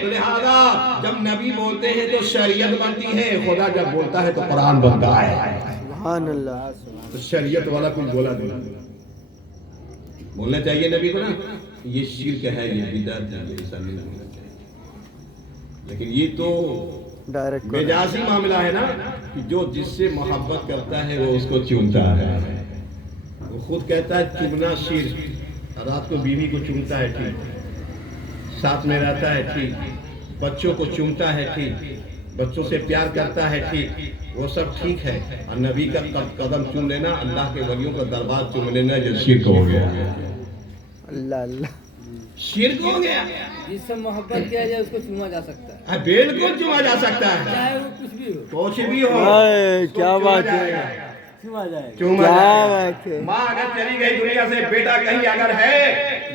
تو لہذا جب نبی بولتے ہیں تو شریعت بنتی ہے، خدا جب بولتا ہے تو قرآن بنتا ہے۔ سبحان اللہ، تو شریعت والا کچھ بولا نہیں، بولنا چاہیے نبی کو نا، یہ شرک ہے، یہ بدعت ہے، یہ ایسا نہیں ہونا چاہیے۔ لیکن یہ تو ڈائریکٹ مجازی معاملہ ہے نا، کہ جو جس سے محبت کرتا ہے وہ اس کو چومتا ہے۔ وہ خود کہتا ہے چومنا شرک، رات کو بیوی کو چومتا ہے ٹھیک، ساتھ میں رہتا ہے ٹھیک، بچوں کو چومتا ہے ٹھیک، بچوں سے پیار کرتا ہے ٹھیک، وہ سب ٹھیک ہے، اور نبی کا قدم چوم لینا، اللہ کے ولیوں کا دربار چوم لینا، یہ شرک ہو گیا، اللہ اللہ شرک ہو گیا۔ جس سے محبت کیا جائے اس کو چوما جا سکتا ہے، بالکل چوما جا سکتا ہے، چاہے وہ کچھ بھی ہو، کچھ بھی ہو، ہائے، کیا بات ہے، چوما جائے گا۔ چوما کیا جائے گا۔ بات ہے، ماں اگر چلی گئی دنیا سے، بیٹا کہیں اگر ہے،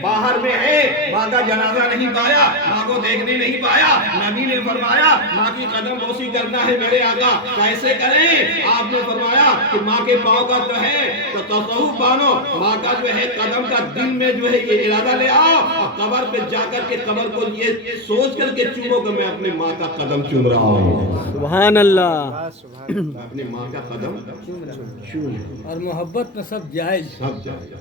باہر میں ہے، ماں کا جنازہ نہیں پایا، ماں کو دیکھنے نہیں پایا، نبی نے فرمایا ماں کی قدم بوسی کرنا ہے میرے آقا، کیسے کریں؟ آپ نے فرمایا کہ ماں کے پاؤں کا جو ہے تو تصوف بانو، ماں کا جو ہے قدم کا دل میں جو ہے یہ ارادہ لے آؤ، اور قبر پہ جا کر کے قبر کو یہ سوچ کر کے چومو کہ میں اپنے ماں کا قدم چوم رہا ہوں، سبحان اللہ، اپنی ماں کا قدم چوم، اور محبت میں سب جائز، سب جائے۔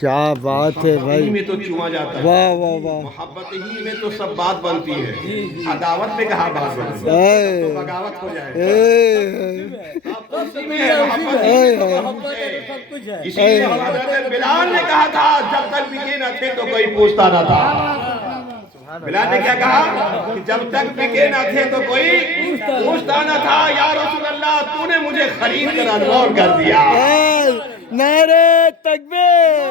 کیا بات ہے محبت ہی بھائی، میں تو چوما جاتا ہے، واہ واہ واہ، محبت ہی میں تو سب بات بنتی ہے، عداوت میں کہاں بات بنتی ہے، اے، تو بغاوت ہو جائے گا، اے، سب اسی میں ہے، محبت ہی میں تو محبت ہے تو سب کچھ ہے۔ اسی لیے حضرت بلال نے کہا تھا جب تک بکے نہ تھے تو کوئی پوچھتا نہ تھا، بلال نے کیا کہا کہ جب تک بکے نہ تھے تو کوئی پوچھتا نہ تھا، یا رسول اللہ تو نے مجھے خرید کر انمول کر دیا۔ اے، نعرہ تکبیر،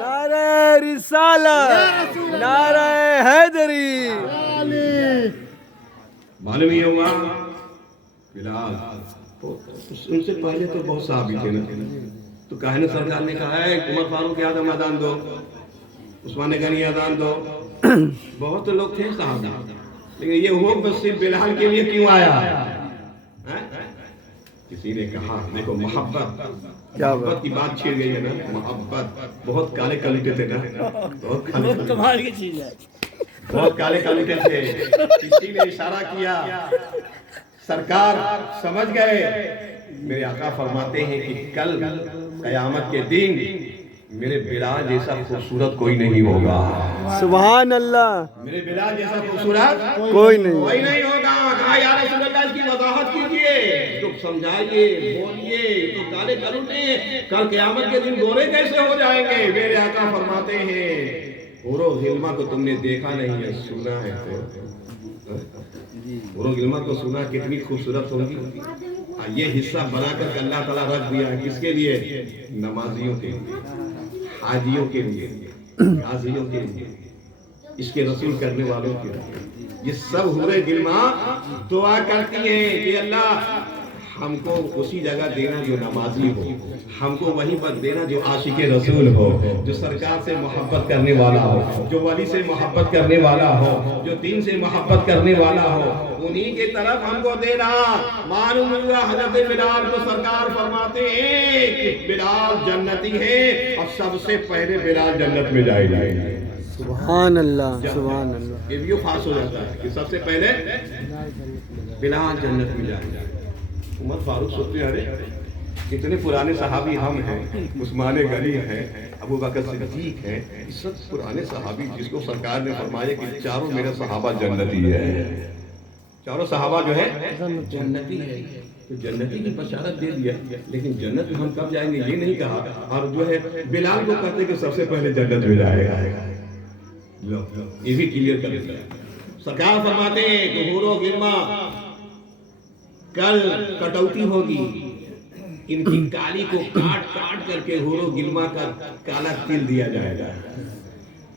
نعرہ رسالت، نعرہ حیدری، معلوم یہ ہوا بلال ان سے پہلے تو بہت صحابی تھے نا، تو کاہن سرکار نے کہا ہے عمر فاروق اعظم اذان دو، عثمان غنی اذان دو، بہت لوگ تھے صحابہ، لیکن یہ ہو بس صرف بلال کے لیے کیوں آیا؟ کسی نے کہا دیکھو محبت، محبت کی بات چھڑ گئی ہے نا، محبت، بہت کالے کلوٹے تھے نا، بہت کالے بہت کمال کی چیز ہے، بہت کالے کلوٹے تھے، کسی نے اشارہ کیا، سرکار سمجھ گئے، میرے آقا فرماتے ہیں کہ کل قیامت کے دن میرے بلال جیسا خوبصورت کوئی نہیں ہوگا، سبحان اللہ، میرے بلال جیسا خوبصورت کوئی نہیں، کوئی نہیں ہوگا۔ کہا یا رسول اللہ اس کی وضاحت کیجئے، تو سمجھائیے، بولیے، تو کالے کلوٹے کل قیامت کے دن گورے کیسے ہو جائیں گے؟ میرے آقا فرماتے ہیں حور و غلمہ کو تم نے دیکھا نہیں ہے، سنا ہے، حور و غلمہ کو سنا کتنی خوبصورت ہوگی، یہ حصہ بنا کر اللہ تعالیٰ رکھ دیا ہے کس کے لیے؟ نمازیوں کے لیے، حاجیوں کے لیے، غازیوں کے لیے، اس کے رسول کرنے والوں کے لیے، یہ سب حورِ غلمہ دعا کرتی ہیں کہ اللہ ہم کو اسی جگہ دینا جو نمازی ہو، ہم کو وہیں پر دینا جو عاشق رسول ہو، جو سرکار سے محبت کرنے والا ہو، جو ولی سے محبت کرنے والا ہو، جو دین سے محبت کرنے والا ہو، انہی کی طرف ہم کو دینا۔ معلوم ہوا حضرت بلال کو سرکار فرماتے ہیں کہ بلال جنتی ہے، اور سب سے پہلے بلال جنت میں جائے گا۔ سبحان اللہ، سبحان اللہ، یہ بھی خاص ہو جاتا ہے کہ سب سے پہلے بلال جنت میں جائے گا۔ عمر فاروق سوچتے ہیں ارے اتنے پرانے صحابی ہم ہیں، عثمان غنی ہیں، ابو بکر صدیق ہیں، یہ سب پرانے صحابی جس کو سرکار نے فرمایا کہ چاروں میرے صحابہ جنتی ہے، چاروں صحابہ جو ہے جنتی ہے، تو جنتی کی بشارت دے دیا، لیکن جنت میں ہم کب جائیں گے یہ نہیں کہا، اور جو ہے بلال کو کہتے کہ سب سے پہلے جنت میں جائے گا، یہ بھی کلیئر کر دیتا ہے۔ سرکار فرماتے ہیں کہ حور و غلمہ کل کٹوتی ہوگی، ان کی کالی کو کاٹ کاٹ کر کے حور و غلمہ کا کالا تل دیا جائے گا،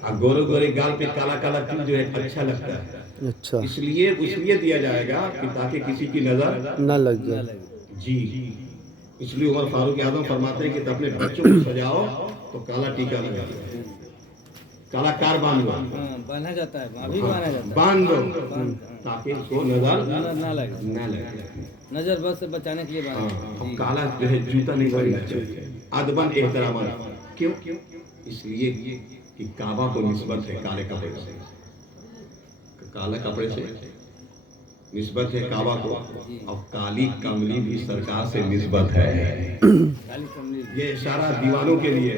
اور گورے گورے گال پہ کالا کالا تل جو ہے اچھا لگتا ہے، اچھا، اس لیے دیا جائے گا کہ تاکہ کسی کی نظر نہ لگ جائے، جی، اس لیے عمر فاروق اعظم فرماتے ہیں کہ اپنے بچوں کو سجاؤ تو کالا ٹیکا لگا دو، کالا کار باندھ دو، باندھا جاتا ہے، ابھی باندھا جاتا ہے، باندھ دو تاکہ اس کو نظر نہ لگے، نہ لگے۔ نظر بد سے بچانے کے لیے باندھا، اب کالا جو ہے جوتا نہیں پہننا چاہیے، ادباً احتراماً، کیوں؟ اس لیے کہ کعبہ کو نسبت ہے کالے کپڑے سے، کالے کپڑے سے نسبت ہے کعبہ کو، اور کالی کملی بھی سرکار سے نسبت ہے، کالی کملی، یہ اشارہ دیوانوں کے لیے،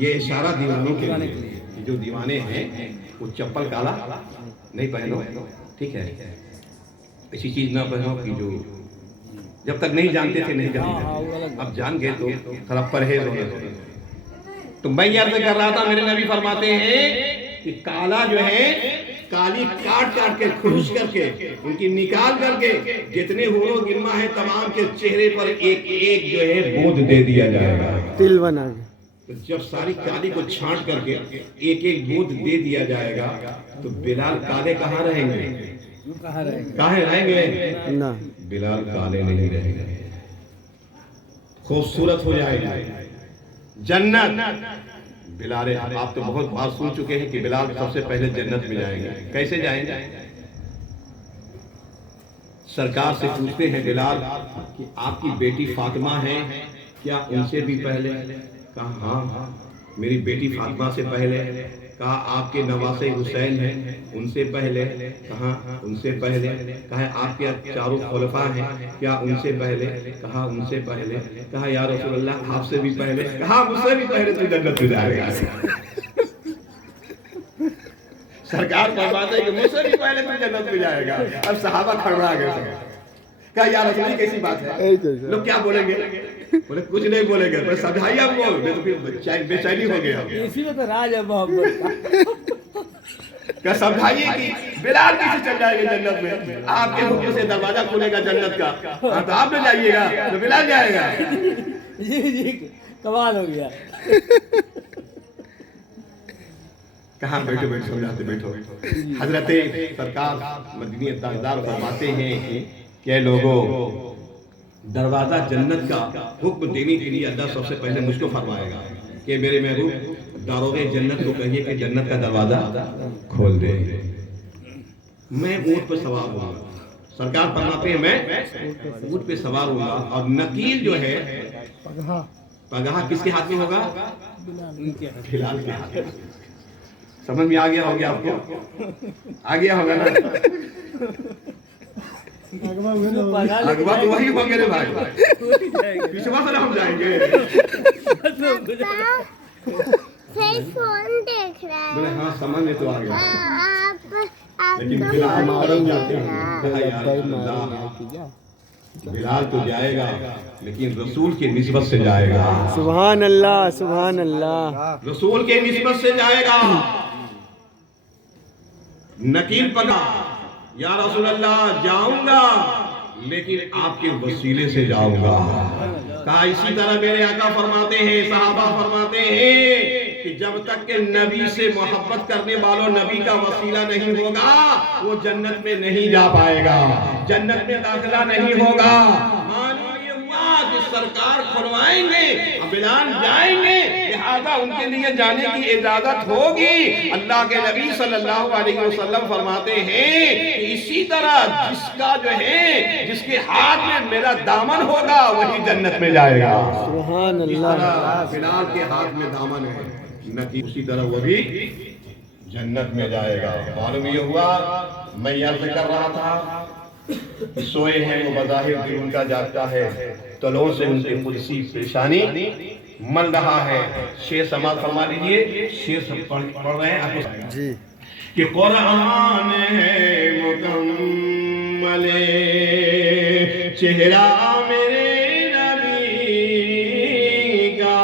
یہ اشارہ دیوانوں کے دیوانے لیے کے لیے۔ کہ جو دیوانے ہیں وہ چپل کالا نہیں پہنو، ٹھیک ہے، ایسی چیز نہ پہنو کہ جو جب تک نہیں جانتے تھے نہیں ہاں ہاں وہ جانتے، الگ اب جان گئے تو تھوڑا پرہیز ہونا چاہیے۔ تو میں یہ عرض کر رہا تھا، میرے نبی فرماتے ہیں کہ کالا جو ہے، کالی کاٹ کاٹ کے کھروش کر کے ان کی نکال کر کے جتنے حور و غلماں ہیں تمام کے چہرے پر ایک ایک جو ہے بوند دے دیا جائے گا۔ تل بنا کے تو جب ساری کالی کو چھانٹ کر کے ایک ایک بوند دے دیا جائے گا تو بلال کالے کہاں رہیں گے؟ وہ کہاں رہے گا؟ کہاں رہیں گے؟ نہ بلال کالے نہیں رہیں گے، خوبصورت ہو جائے گا جنت۔ بلال آپ تو بہت بار سن چکے ہیں کہ بلال سب سے پہلے جنت میں جائیں گے۔ کیسے جائیں گے؟ سرکار سے پوچھتے ہیں بلال کہ آپ کی بیٹی فاطمہ ہے کیا ان سے بھی پہلے؟ کہا ہاں میری بیٹی فاطمہ سے پہلے۔ کہا آپ کے نواسے حسین ہیں ان سے پہلے؟ کہا ان سے پہلے۔ کہا آپ کے چاروں خلفاء ہیں کیا ان سے پہلے؟ کہا ان سے پہلے۔ کہا یا رسول اللہ آپ سے بھی پہلے؟ کہا مجھ سے بھی پہلے تو جنت میں جائے گا۔ سرکار فرماتے ہیں کہ مجھ سے بھی پہلے تو جنت میں جائے گا۔ اب صحابہ کھڑا گئے، کہا یا رسول اللہ کیسی بات ہے؟ لوگ کیا بولیں گے؟ بولے کچھ نہیں بولیں گے، پر سمجھائیے ہم کو، میں تو پھر بے چینی ہو گیا۔ اسی میں تو راج ہے محبت کا۔ کیا سمجھائیے کہ بلال کیسے چل جائے گا جنت میں؟ آپ کے حکم سے دروازہ کھلے گا جنت کا، ہاں تو آپ نہ جائیے گا تو بلال جائے گا۔ جی جی کمال ہو گیا۔ کہاں بیٹھو بیٹھو سمجھاتے بیٹھو۔ حضرت سرکار مدینہ تاجدار فرماتے ہیں کہ اے لوگوں، دروازہ جنت کا حکم دینے کے لیے اللہ سب سے پہلے مجھ کو فرمائے گا کہ میرے محبوب داروغ جنت کو کہیے کہ جنت کا دروازہ کھول دے۔ میں اونٹ پہ سوار ہوں گا، سرکار فرماتے ہیں میں اونٹ پہ سوار ہوں گا، اور نکیل جو ہے پگہا کس کے ہاتھ میں ہوگا؟ بلال کے ہاتھ میں۔ سمجھ میں آ گیا ہوگا آپ کو؟ آ گیا ہوگا نا؟ اگوا تو وہی ہوں گے رے بھائی، پچھوا سے ہم جائیں گے۔ فون دیکھ رہا ہے۔ بولے ہاں سمجھ میں تو آ گیا، لیکن بلال تو جائے گا لیکن رسول کی نسبت سے جائے گا، سبحان اللہ سبحان اللہ، رسول کے نسبت سے جائے گا۔ نکیل پکا یا رسول اللہ جاؤں گا لیکن آپ کے وسیلے سے جاؤں گا۔ کہا اسی طرح میرے آقا فرماتے ہیں، صحابہ فرماتے ہیں کہ جب تک کہ نبی سے محبت کرنے والوں نبی کا وسیلہ نہیں ہوگا وہ جنت میں نہیں جا پائے گا، جنت میں داخلہ نہیں ہوگا۔ معلوم یہ ہوا کہ سرکار کھلوائیں گے، بلال جائیں گے، لہذا ان کے لیے جانے کی اجازت ہوگی۔ اللہ کے نبی صلی اللہ علیہ وسلم فرماتے ہیں کہ اسی طرح جس کا جو ہے جس کے ہاتھ میں میرا دامن ہوگا وہی جنت میں جائے گا۔ سبحان جس اللہ، طرح بلال کے ہاتھ میں دامن ہے نکیل اسی طرح وہ بھی جنت میں جائے گا۔ معلوم یہ ہوا، میں عرض کر رہا تھا کہ سوئے ہیں وہ بظاہر دل ان کا جاگتا ہے، تلوں سے ان کی قدسی پیشانی مل رہا ہے۔ شیر سماعت فرما لیجئے، شیر سب پڑھ رہے ہیں آپ جی کہ قرآن ہے مکمل چہرہ میرے نبی کا،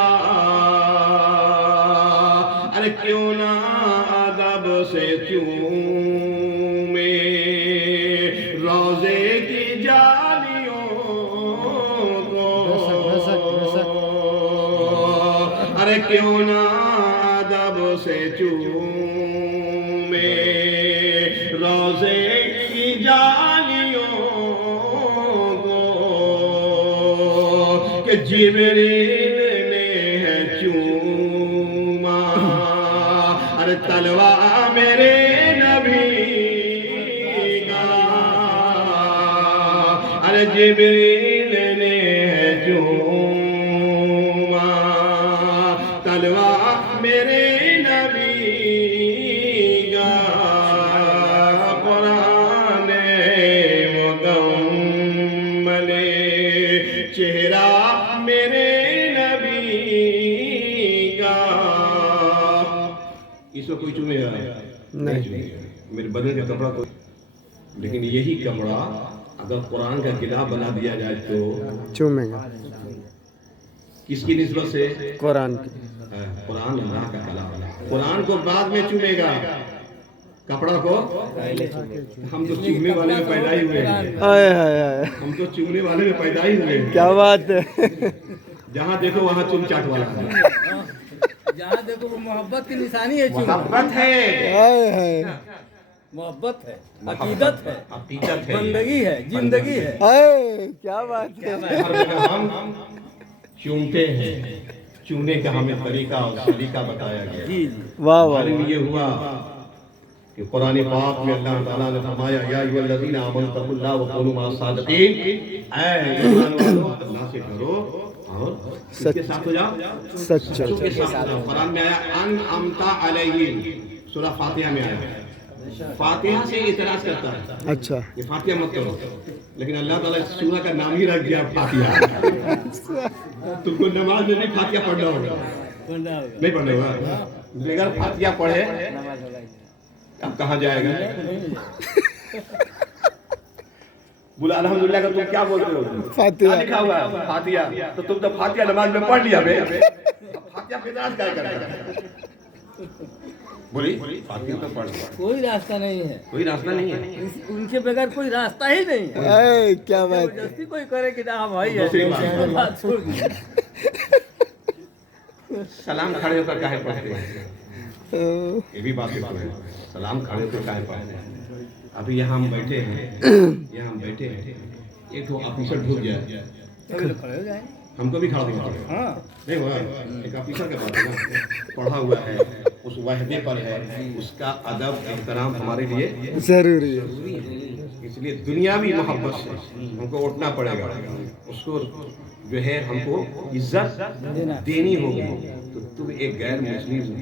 ارے کیوں نہ ادب سے چومے روضے کی جالیوں کو، ارے کیوں نہ ادب سے چومے روضے کی جالیوں کو، کہ جبریل نے ہے چوما، ارے تلوا میرے نبی کا، ارے جبریل نے ہے چوما تلوا میرے نبی کا۔ قرآن مکمل چہرہ میرے نبی بدن کا کپڑا تو، لیکن یہی کپڑا اگر قرآن کا کتاب بنا دیا جائے تو چومے گا کس کی نسبت سے؟ قرآن کی. قرآن اللہ کا کلام ہے. قرآن کو بعد میں چومے گا، کپڑا کو ہم تو چومنے والے میں پیدا ہی ہوئے ہیں. آئے ہائے ہائے، ہم تو چومنے والے میں پیدا ہی ہوئے ہیں. کیا بات ہے. جہاں دیکھو وہاں چوم چاٹ والا ہے. جہاں دیکھو وہ محبت کی نشانی ہے. محبت ہے، آئے ہائے محبت ہے، عقیدت ہے، حقیقت ہے، بندگی ہے، زندگی ہے. آئے، کیا بات ہے. ہر جگہ ہم چومتے ہیں. چومنے کا ہمیں طریقہ اور سلیقہ بتایا گیا. جی جی. واہ واہ معلوم واہ. یہ ہوا کہ قرآن پاک میں اللہ تعالیٰ نے فرمایا یا ایھا الذین آمنوا اتقوا اللہ وکونوا مع الصادقین. اے ایمان والو اللہ سے ڈرو اور کس کے ساتھ ہو جاؤ؟ سچ. سچوں کے ساتھ ہو جاؤ. قرآن میں آیا انعمت علیہم، سورہ فاتحہ میں آیا. فاتحہ سے اعتراض کرتا ہے اچھا. یہ فاتحہ مت کرو، لیکن اللہ تعالیٰ اس سورہ کا نام ہی رکھ دیا فاتحہ. تم کو نماز میں بھی فاتحہ پڑھنا ہوگا، نہیں پڑھنا ہوگا. بغیر فاتحہ پڑھے اب کہاں جائے گا؟ بولا الحمدللہ کا تم کیا بولتے ہو؟ فاتحہ. کیا لکھا ہوا ہے؟ فاتحہ. تو تم تو فاتحہ نماز میں پڑھ لیا بے. اب فاتحہ پہ اعتراض کیا کرتا ہے؟ بولی فاتحہ تو پڑھ لیا. کوئی راستہ نہیں ہے، کوئی راستہ نہیں ہے. ان کے بغیر کوئی راستہ ہی نہیں ہے. آئے، کیا بات ہے. زبردستی کوئی کرے کہ ہاں بھائی دوسری ہے، بات. بات چھوڑ دیجیے. سلام کھڑے ہو کر کاہے پڑھتے ہیں؟ یہ بھی بات ہے. سلام کھڑے ہو کر کاہے پڑھتے ہیں؟ ابھی یہاں ہم بیٹھے ہیں، ایک تو آفیسر ڈھک گیا، کبھی لوگ کھڑے ہو جائیں. ہم کو بھی کھڑا نہیں ہوتا. ہاں نہیں ہوا. ایک آفیسر کا بات ہے نا، پڑھا ہوا ہے، اس وحدے پر ہے، اس کا ادب احترام ہمارے لیے ضروری ہے. اس لیے دنیاوی محبت سے ہم کو اٹھنا پڑے گا. اس کو جو ہے ہم کو عزت دینی ہوگی. تو تم ایک غیر مسلم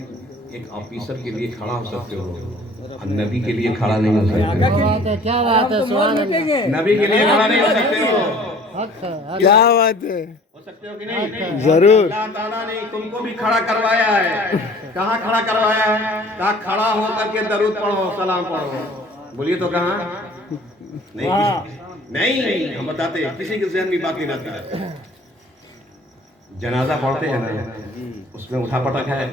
ایک آفیسر کے لیے کھڑا ہو سکتے ہو اور نبی کے لیے کھڑا نہیں ہو سکتے. کیا بات ہے. سبحان اللہ. نبی کے لیے کھڑا نہیں ہو سکتے ہو. کیا بات ہے. ہو سکتے ہو کہ نہیں؟ ضرور. اللہ تعالیٰ نے تم کو بھی کھڑا کروایا ہے. کہاں کھڑا کروایا ہے؟ کہا کھڑا ہو کر کے درود پڑھو، سلام پڑھو. بولیے تو کہاں؟ نہیں ہم بتاتے ہیں، کسی کے ذہن میں بات نہیں آتی. جنازہ پڑھتے ہیں نا، اس میں اٹھا پٹک ہے،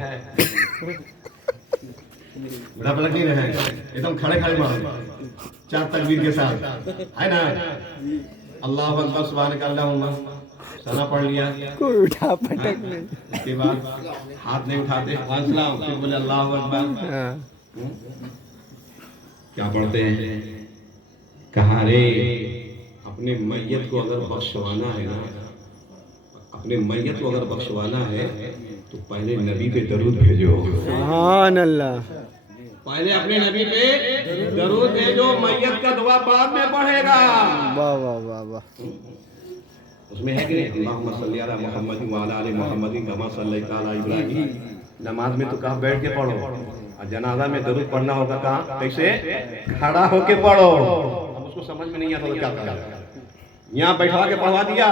اٹھا پٹک نہیں رہے، ایک دم کھڑے کھڑے مارو 4 تکبیر کے ساتھ ہے نا. اللہ اکبر سبحانک اللہم ثنا پڑھ لیا، کوئی اٹھا پٹک نہیں. اس کے بعد ہاتھ نہیں اٹھاتے، السلام، پھر بولے اللہ اکبر. ہاں. کیا پڑھتے ہیں؟ کہا رے اپنے میت کو اگر بخشوانا ہے نا، اپنے میت کو اگر بخشوانا ہے تو پہلے نبی پہ درود بھیجو. سبحان اللہ. پہلے اپنے نبی پہ درود بھیجو، میت کا دعا بعد میں پڑھے گا. واہ واہ واہ واہ. اس میں ہے کہ نہیں اللہم صلی علی محمد وعلی آل محمد کما صلیت علی ابراہیم. نماز میں تو کہا بیٹھ کے پڑھو، اور جنازہ میں درود پڑھنا ہوگا کہاں؟ کیسے؟ کھڑا ہو کے پڑھو. اب اس کو سمجھ میں نہیں آتا تو کیا کرا؟ یہاں بیٹھا کے پڑھوا دیا،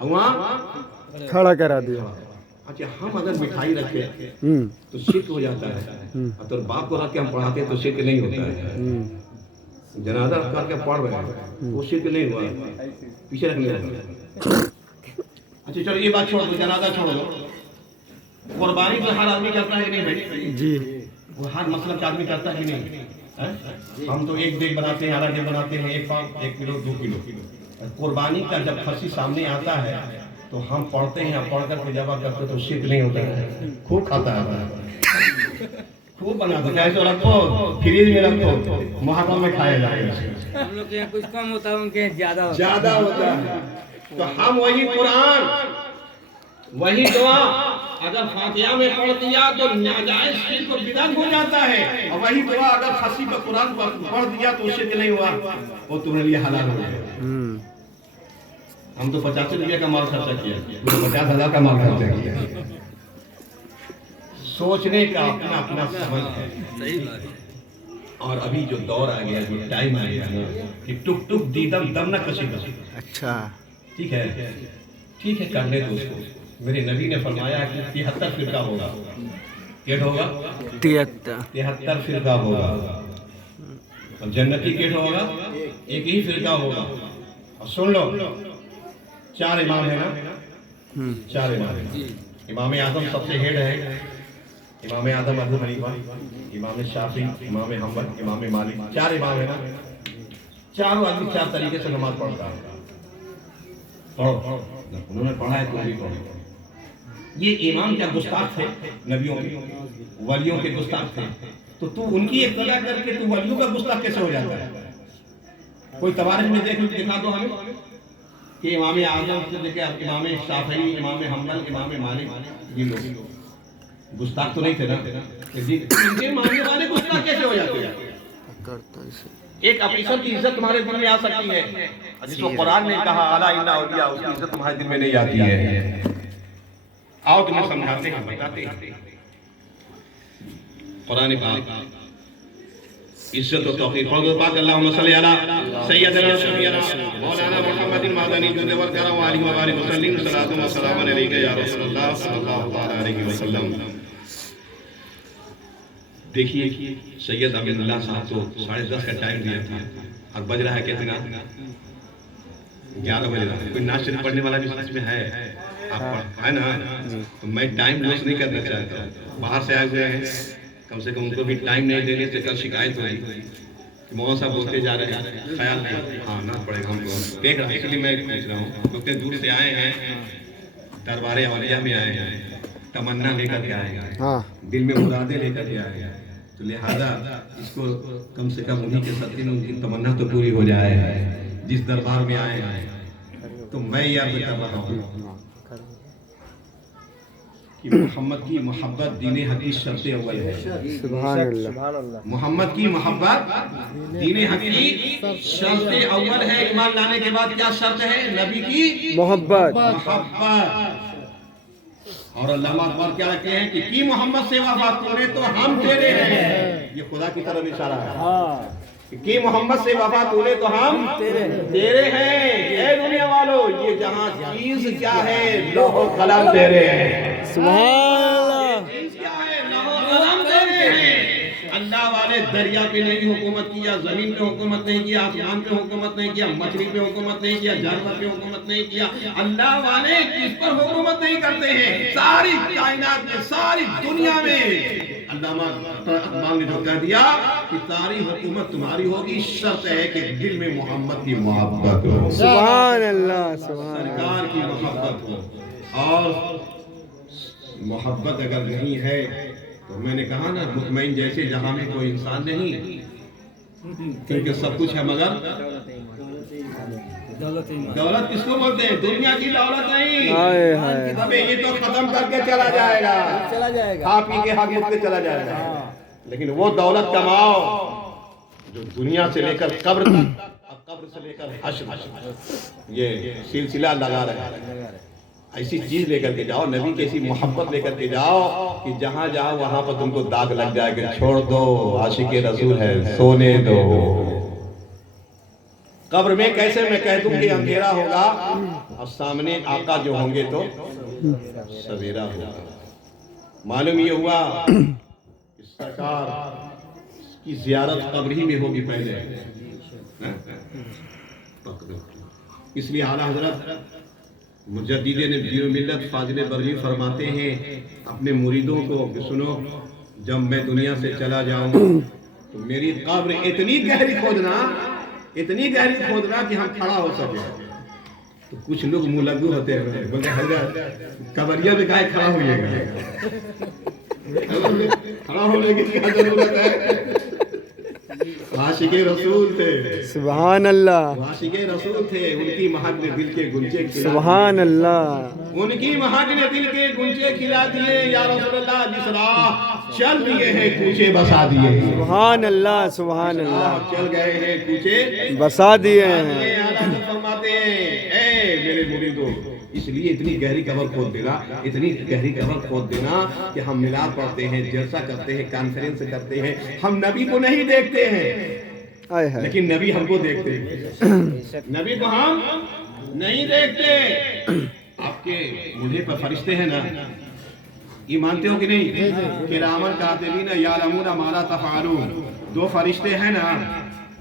وہاں کھڑا کرا دیا. اچھا ہم اگر مٹھائی رکھے ہوں. تو شرک ہو جاتا ہے، اور باپ کو رکھ کے ہم پڑھاتے ہیں تو شرک نہیں ہوتا ہے. جنازہ رکھ کر کے پڑھ رہے ہیں وہ شرک نہیں ہوا، پیچھے رکھنے لگا. اچھا چلو یہ بات چھوڑ دو، جنازہ چھوڑ دو. قربانی تو ہر آدمی کرتا ہے نہیں بھائی؟ جی. وہ ہر مسلک آدمی کرتا ہے نہیں. ہم تو ایک دیگ بناتے ہیں، آدھا دیگ بناتے ہیں، 1 پاؤ 1 کلو 2 کلو. قربانی کا جب خرچی سامنے آتا ہے تو ہم پڑھتے ہیں، پڑھ کر کے جب کرتے تو شرک نہیں ہوتا ہے. خوب کھاتا ہے، خوب بناتا ہے. ایسے رکھو فریج میں رکھو، محرم میں کھایا جائے گا. ہم لوگ کے یہاں کچھ کم ہوتا ہے، ان کے یہاں زیادہ ہوتا ہے. تو ہم وہی قرآن وہی دعا اگر فاتحہ میں پڑھ دیا تو ناجائز شرک و بدعت ہو جاتا ہے، اور وہی دعا اگر خصی پہ قرآن پڑھ دیا تو شرک نہیں ہوا، وہ تمہارے لیے حلال ہو گیا. ہم تو 50 روپیہ کا مال خرچہ کیا، 50,000 کا مال خرچہ کیا. سوچنے کا اپنا اپنا سمجھ ہے. صحیح بات ہے. اور ابھی جو دور آ گیا، جو ٹائم آ گیا نا کہ ٹک ٹک دیدم دم نہ کسی کسی. اچھا. ٹھیک ہے ٹھیک ہے، کرنے دو اس کو. میرے نبی نے فرمایا کہ 73 فرقہ ہوگا. کیا ہوگا؟ 73 73 فرقہ ہوگا. اور جنتی کیٹ ہوگا ایک ہی فرقہ ہوگا. اور سن لو 4 امام ہیں نا, 4 امام ہیں. امام اعظم سب سے ہیڈ ہے, امام اعظم ابو حنیفہ, امام شافعی, امام حنبل, امام مالک. 4 امام ہیں نا, چاروں آدمی 4 طریقے سے نماز پڑھتا ہے. پڑھو, انہوں نے پڑھا ہے تو بھی پڑھو. یہ امام کیا گستاخ تھے؟ نبیوں کے ولیوں کے گستاخ تھے. تو ان کی اقتدا کر کے تو ولیوں کا گستاخ کیسے ہو جاتا ہے؟ کوئی تواریخ میں دکھا دو ہمیں کہ امام اعظم سے لے کے امام شافعی, امام حنبل, امام مالک, یہ لوگ گستاخ تو نہیں تھے نا. ان کے ماننے والے گستاخ کیسے ہو جاتے ہیں؟ ایک افسر کی عزت تمہارے دل میں آ سکتی ہے جس کو قرآن نے کہا الا ان اولیاء, اس کی عزت تمہارے دل میں نہیں آتی ہے. آؤ تمہیں سمجھاتے ہیں, بتاتے ہیں. قرآن پاک عزت و توفیق پاک. اللہم صلی علی سیدنا شفیعنا مولانا محمد مدنی جود والکرم وآلہ وبارک وسلم. صلاۃ و سلام علیک یا رسول اللہ صلی اللہ تعالی علیہ وسلم. دیکھیے سید امین اللہ صاحب کو 10:30 کا ٹائم دیا تھا اور بج رہا ہے کتنا 11 بج رہا ہے. کوئی نعت شریف پڑھنے والا بھی سچ میں ہے آپ ہے نا؟ تو میں ٹائم لوس نہیں کرنا چاہتا. باہر سے آئے ہوئے ہیں, کم سے کم ان کو بھی ٹائم نہیں دیں گے تو کل شکایت ہوئی کہ مولانا صاحب بولتے جا رہے ہیں, خیال نہیں. ہاں نہ پڑے گا ہم کو دیکھ رہا, اس لیے میں پوچھ رہا ہوں. اتنے دور سے آئے ہیں, دربار اولیاء میں آئے ہیں, تمنا لے کر کے آئے ہیں, دل میں مرادیں لے کر کے آئے ہیں. تو لہذا اس کو کم سے کم انہی کے صدقے میں ان کی تمنا تو پوری ہو جائے جس دربار میں آئے ہیں. تو میں یاد کر رہا ہوں کہ محمد کی محبت دین حقیق شرط اول ہے. سبحان اللہ. محمد کی محبت دین حقیق شرط اول ہے. ایمان لانے کے بعد کیا شرط ہے؟ نبی کی محبت. اور اللہ اکبر کیا کہتے ہیں کہ کی محمد سے وفا توڑے تو ہم تیرے ہیں. یہ خدا کی طرف اشارہ ہے کہ محمد سے وفا توڑے تو ہم تیرے ہیں. اے دنیا والو, یہ جہاں چیز کیا ہے, لوح و قلم تیرے ہیں. سبحان اللہ. کیا ہے, لوح و قلم تیرے ہیں. اللہ والے دریا پہ نہیں حکومت کیا, زمین پہ حکومت نہیں کیا, آسمان پہ حکومت نہیں کیا, مچھلی پہ حکومت نہیں کیا, جانور پہ حکومت نہیں کیا. اللہ والے کس پر حکومت نہیں کرتے ہیں؟ ساری کائنات میں, ساری دنیا میں. علامہ اقبال نے جو کہہ دیا کہ ساری حکومت تمہاری ہوگی, شرط ہے کہ دل میں محمد کی محبت ہو. سبحان اللہ. سبحان اللہ. سرکار کی محبت ہو. اور محبت اگر نہیں ہے تو میں نے کہا نا, مطمئن جیسے جہاں میں کوئی انسان نہیں, کیونکہ سب کچھ ہے مگر دولت کس کو بولتے ہیں؟ دنیا کی دولت نہیں. ابھی یہ تو ختم کر کے چلا جائے گا, کھا پی کے حق مت کے چلا جائے گا. لیکن وہ دولت کماؤ جو دنیا سے لے کر قبر تک, قبر سے لے کر حشر, یہ سلسلہ لگا رہا ہے. ایسی چیز لے کر کے جاؤ, نبی کی ایسی محبت لے کر کے جاؤ کہ جہاں جاؤ وہاں پر تم کو داغ لگ جائے کہ چھوڑ دو, عاشق رسول ہے, سونے دو. قبر میں کیسے میں کہہ دوں کہ اندھیرا ہوگا اور سامنے آقا جو ہوں گے تو سویرا ہوگا. معلوم یہ ہوا کہ سرکار کی زیارت قبر ہی میں ہوگی پہلے. اس لیے اعلیٰ حضرت مجدد نبی ملت فاضل برگی فرماتے ہیں اپنے مریدوں کو کہ سنو, جب میں دنیا سے چلا جاؤں تو میری قبر اتنی گہری کھودنا کہ ہم کھڑا ہو سکے. تو کچھ لوگ ملگو ہوتے ہیں, بولتے ہیں قبریہ میں کہاں کھڑا ہوئیے گا, کھڑا ہونے کی کیا ضرورت ہے؟ عاشق رسول تھے. سبحان اللہ. عاشق رسول تھے, ان کی مہک نے دل کے گنجے کھلا. سبحان اللہ. ان کی مہک نے دل کے گنجے کھلا دیے. یا رسول اللہ, جس راہ چل دیے ہیں کوچے بسا دیے. سبحان اللہ. سبحان اللہ. چل گئے ہیں کوچے بسا دیے ہیں. فرماتے ہیں اے میرے مریدو, اس لیے اتنی گہری قبر کھود دینا, اتنی گہری قبر کھود دینا کہ ہم میلاد پڑھتے ہیں, جلسہ کرتے ہیں, کانفرنس کرتے ہیں, ہم نبی کو نہیں دیکھتے ہیں لیکن نبی ہم کو دیکھتے ہیں. نبی کو ہم نہیں دیکھتے. آپ کے مجھے پر فرشتے ہیں نا, یہ مانتے ہو کہ نہیں؟ کرامن کاتبین یعلمون ما لا تفعلون. 2 فرشتے ہیں نا,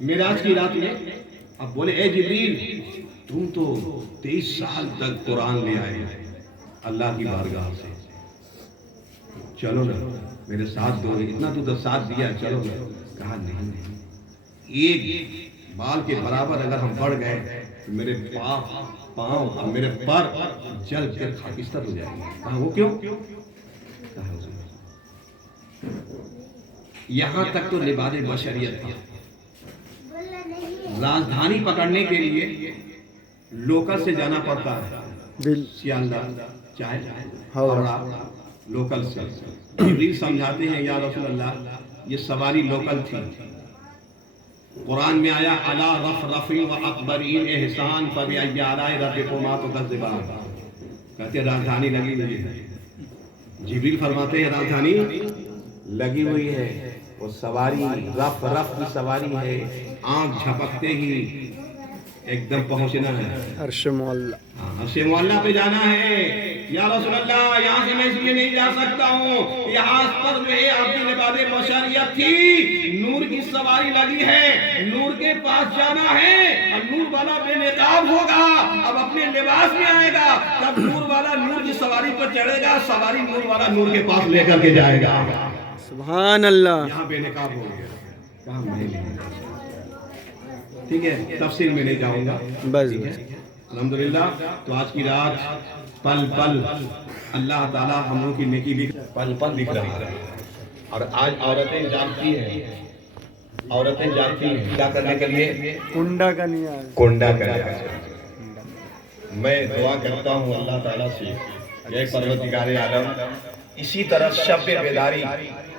معراج کی رات میں اب بولے اے جبریل تم تو 23 سال تک قرآن لے آئے ہیں اللہ کی بارگاہ سے، چلو نا میرے ساتھ دو، اتنا تو ساتھ دیا، چلو نا۔ کہا نہیں، ایک بال کے برابر اگر ہم بڑھ گئے تو میرے پاؤں اور میرے پر جل کر خاکستر ہو جائیں گے۔ کہا وہ کیوں؟ کہا یہاں تک تو لباس بشریت تھا، راجدھانی پکڑنے کے لیے لوکل سے جانا پڑتا ہے، سیالدہ چاہے ہاوڑا لوکل سے۔ جبریل سمجھاتے ہیں یا رسول اللہ یہ سواری لوکل تھی، قرآن میں آیا علی رفرفی و اکبرین احسان فبأی آلاء ربکما تکذبان، کہتے ہیں راجدھانی لگی ہوئی ہے۔ جبریل فرماتے ہیں راجدھانی لگی ہوئی ہے، وہ سواری رف کی سواری ہے، آنکھ جھپکتے ہی ایک دم پہنچنا ہے عرش معلیٰ، عرش معلیٰ پہ جانا ہے۔ یا رسول اللہ یہاں سے میں اس لیے نہیں جا سکتا ہوں، یہاں پر جو ہے آپ کی لباس بشریت تھی، نور کی سواری لگی ہے، نور کے پاس جانا ہے، اور نور والا بے نقاب ہوگا، اب اپنے لباس میں آئے گا، تب نور والا نور کی سواری پر چڑھے گا، سواری نور والا نور کے پاس لے کر کے جائے گا۔ سبحان اللہ۔ یہاں بے نقاب ہو گیا، کہاں میں نہیں، ٹھیک ہے تفصیل میں نہیں جاؤں گا بس الحمدللہ۔ تو آج کی رات پل پل اللہ تعالیٰ ہم لوگوں کی نیکی بھی پل پل دکھ رہا ہے، اور آج عورتیں جانتی ہیں، عورتیں جانتی ہیں کیا کرنے کے لیے، کنڈا کا نیاز، کنڈا کرنے۔ میں دعا کرتا ہوں اللہ تعالیٰ سے کہ اے پروردگار عالم اسی طرح شب بیداری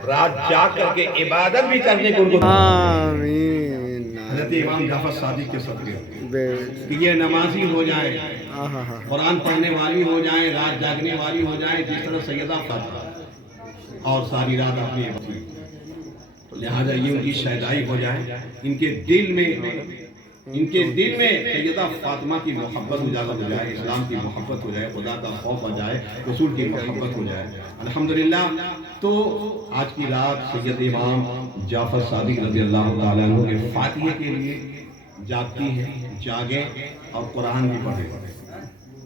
رات جاگ کر کے عبادت بھی کرنے کو ان کو آمین، حضرت امام جعفر صادق کے صدقے بے کہ یہ نمازی ہو جائے، آہا ہا، قرآن پڑھنے والی ہو جائیں، رات جاگنے والی ہو جائیں، جس طرح سیدہ فاطمہ اور ساری رات اپنی لہذا یہ ان کی شہدائی ہو جائے، ان کے دل میں سیدہ فاطمہ کی محبت اجاگر ہو جائے، اسلام کی محبت ہو جائے، خدا کا خوف ہو جائے، رسول کی محبت ہو جائے الحمدللہ۔ تو آج کی رات سید امام جعفر صادق رضی اللہ تعالیٰ عنہ کے فاتحے کے لیے جاگتی ہیں، جاگیں اور قرآن بھی پڑھیں۔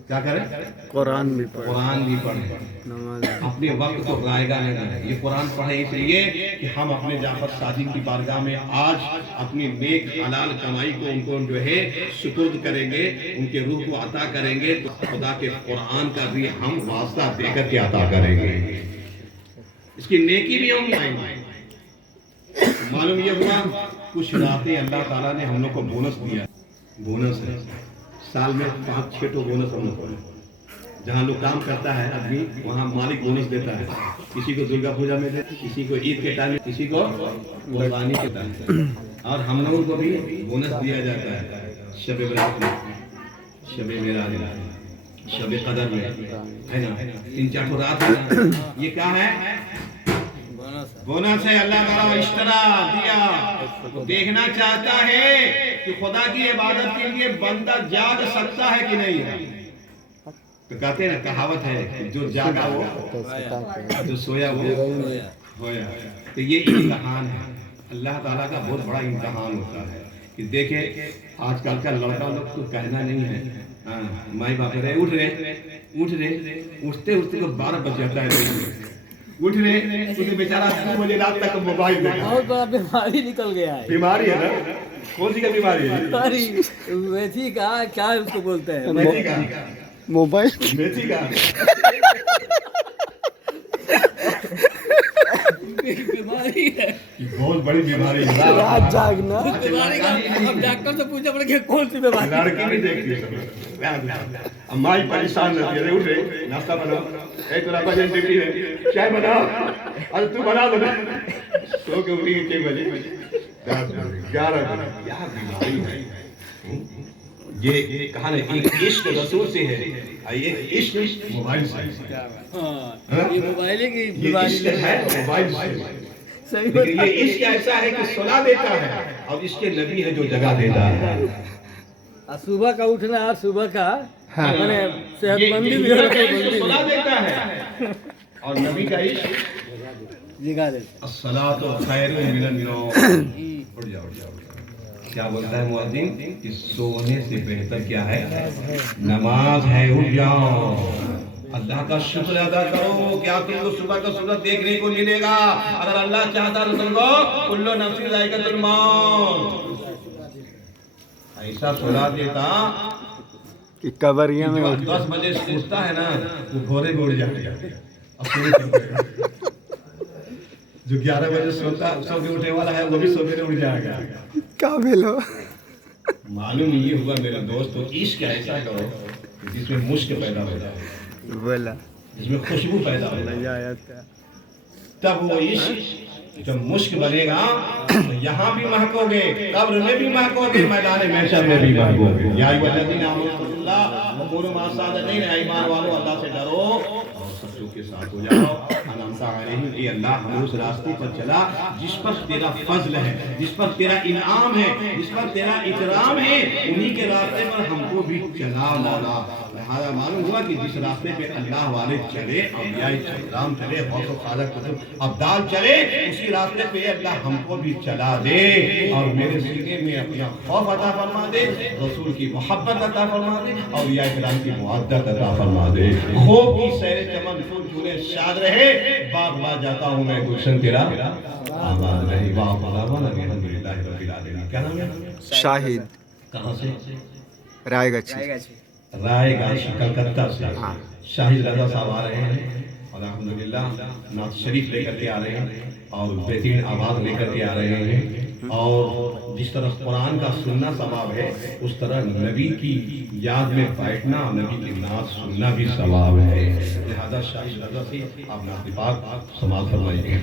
کیا کریں؟ قرآن بھی پڑھ، قرآن بھی پڑھیں، نماز، اپنے وقت کو ضائع نہ کریں۔ یہ قرآن پڑھیں اس لیے کہ ہم اپنے جعفر صادق کی بارگاہ میں آج اپنی نیک حلال کمائی کو ان کو جو ہے سپرد کریں گے، ان کے روح کو عطا کریں گے، تو خدا کے قرآن کا بھی ہم واسطہ دے کر کے عطا کریں گے، اس کی نیکی بھی ہم لائیں گے۔ معلوم یہ ہوا کچھ راتیں اللہ تعالیٰ نے ہم لوگ کو بونس دیا، بونس ہے سال میں 5-6 تو بونس ہم لوگ کو، جہاں لوگ کام کرتا ہے آدمی وہاں مالک بونس دیتا ہے، کسی کو درگا پوجا میں دیتا ہے، کسی کو عید کے ٹائم میں، کسی کو قربانی کے ٹائم میں، اور ہم لوگوں کو بھی بونس دیا جاتا ہے شب برات میں، شب معراج میں، شب قدر میں، ہے نا 3-4 رات ہے۔ یہ کیا ہے؟ بونس ہے، اللہ تعالیٰ اشترا دیا، دیکھنا چاہتا ہے کہ خدا کی عبادت کے لیے بندہ جاگ سکتا ہے کہ نہیں ہے۔ تو کہتے ہیں کہاوت ہے کہ جو جاگا وہ، جو سویا وہ ہویا۔ تو یہ امتحان ہے، اللہ تعالیٰ کا بہت بڑا امتحان ہوتا ہے کہ دیکھیں آج کل کا لڑکا لوگ تو کہنا نہیں ہے، مائی باپ رہے اٹھ رہے اٹھتے اٹھتے تو 12 بج جاتا ہے، اٹھ رہے تو بیچارہ 2 بجے رات تک موبائل دیکھا۔ بہت بڑا بیماری نکل گیا ہے، بیماری ہے نا، کون سی کا بیماری ہے؟ میتھی کا کیا اس کو بولتے ہیں، میتھی کا، موبائل، میتھی کا بیماری ہے، بہت بڑی بیماری ہے، رات جاگنا، بیماری کا اب ڈاکٹر سے پوچھنا پڑے کہ کون سی بیماری ہے۔ لڑکی نہیں دیکھتی ہے، امائی پریشان رہتی ہے، اٹھ رہے ناشتہ بناؤ، اے تیرا ابا جان ڈیوٹی ہے، چائے بناؤ، ارے تو بنا سو کے اٹھی 6 بجے 11 بجے، کیا بیماری ہے یہ؟ کہا نا ایک عشق رسول سے ہے، ایک عشق موبائل سے ہے، ہاں یہ موبائل کی یہ بیماری عشق ہے موبائل سے، صحیح لیکن یہ عشق ایسا ہے کہ سلا دیتا ہے، اور اس کے نبی ہے جو جگہ دیتا ہے۔ صبح کا اٹھنا اور صبح کا ہاں، صحت مندی بھی یہ سلا دیتا ہے، اور نبی کا عشق جگا دیتا الصلاۃ خیر من النوم۔ اٹھ جاؤ اٹھ جاؤ، کیا بولتا ہے مؤذن کہ سونے سے بہتر کیا ہے؟ نماز ہے. اٹھ جاؤ اللہ کا شکر ادا کرو. کیا تم کو صبح کا سورج دیکھنے کو ملے گا؟ اگر اللہ چاہتا رسول کو کلو نفس ذائقۃ الموت ایسا سلا دیتا کہ قبریاں میں جو 10 بجے اٹھتا ہے نا وہ گھوڑے گوڑ جاتے ہیں. جو 11 بجے سو کے اٹھنے والا ہے وہ بھی سویرے اٹھ جائے گا. قابل ہو. معلوم یہ ہوا میرے دوست تو عشق ایسا کرو کہ جس میں مشک پیدا ہو جائے, بولا جس میں خوشبو پیدا ہو جائے. تب وہ عشق جب مشک بنے گا تو یہاں بھی مہکو گے, قبر میں بھی مہکو گے, میدان محشر میں بھی مہکو گے. یا ایھا الذین آمنوا اللہ وقولوا مع الصادقین. ایمان والو اللہ سے ڈرو اور سچوں کے ساتھ ہو جاؤ. انعمت علیہم, اے اللہ ہم اس راستے پر چلا جس پر تیرا فضل ہے, جس پر تیرا انعام ہے, جس پر تیرا اکرام ہے, انہی کے راستے پر ہم کو بھی چلا مولا. لہذا معلوم ہوا کہ جس راستے پہ اللہ والے چلے, اولیاء کرام چلے, غوث و خالق قطب ابدال چلے, اسی راستے پہ اللہ ہم کو بھی چلا دے اور میرے سینے میں اپنا خوف عطا فرما دے, رسول کی محبت عطا فرما دے, اولیاء کرام کی معدت عطا فرما دے. خوب کی سیر چمن پھول پھولے شاد رہے, باغ با جاتا ہوں میں گلشن تیرا آباد رہے. واہ خدا الحمدللہ رب العالمین. کیا نام ہے؟ شاہد. کہاں سے؟ رائے گچھی. رائے گاچھی کلکتہ سے شاہد رضا صاحب آ رہے ہیں اور الحمدللہ نعت شریف لے کر کے آ رہے ہیں اور بہترین آواز لے کر کے آ رہے ہیں. اور جس طرح قرآن کا سننا ثواب ہے اس طرح نبی کی یاد میں بیٹھنا, نبی کی نعت سننا بھی ثواب ہے. لہذا شاہد رضا سے آپ نعت پاک سماعت فرمائیے.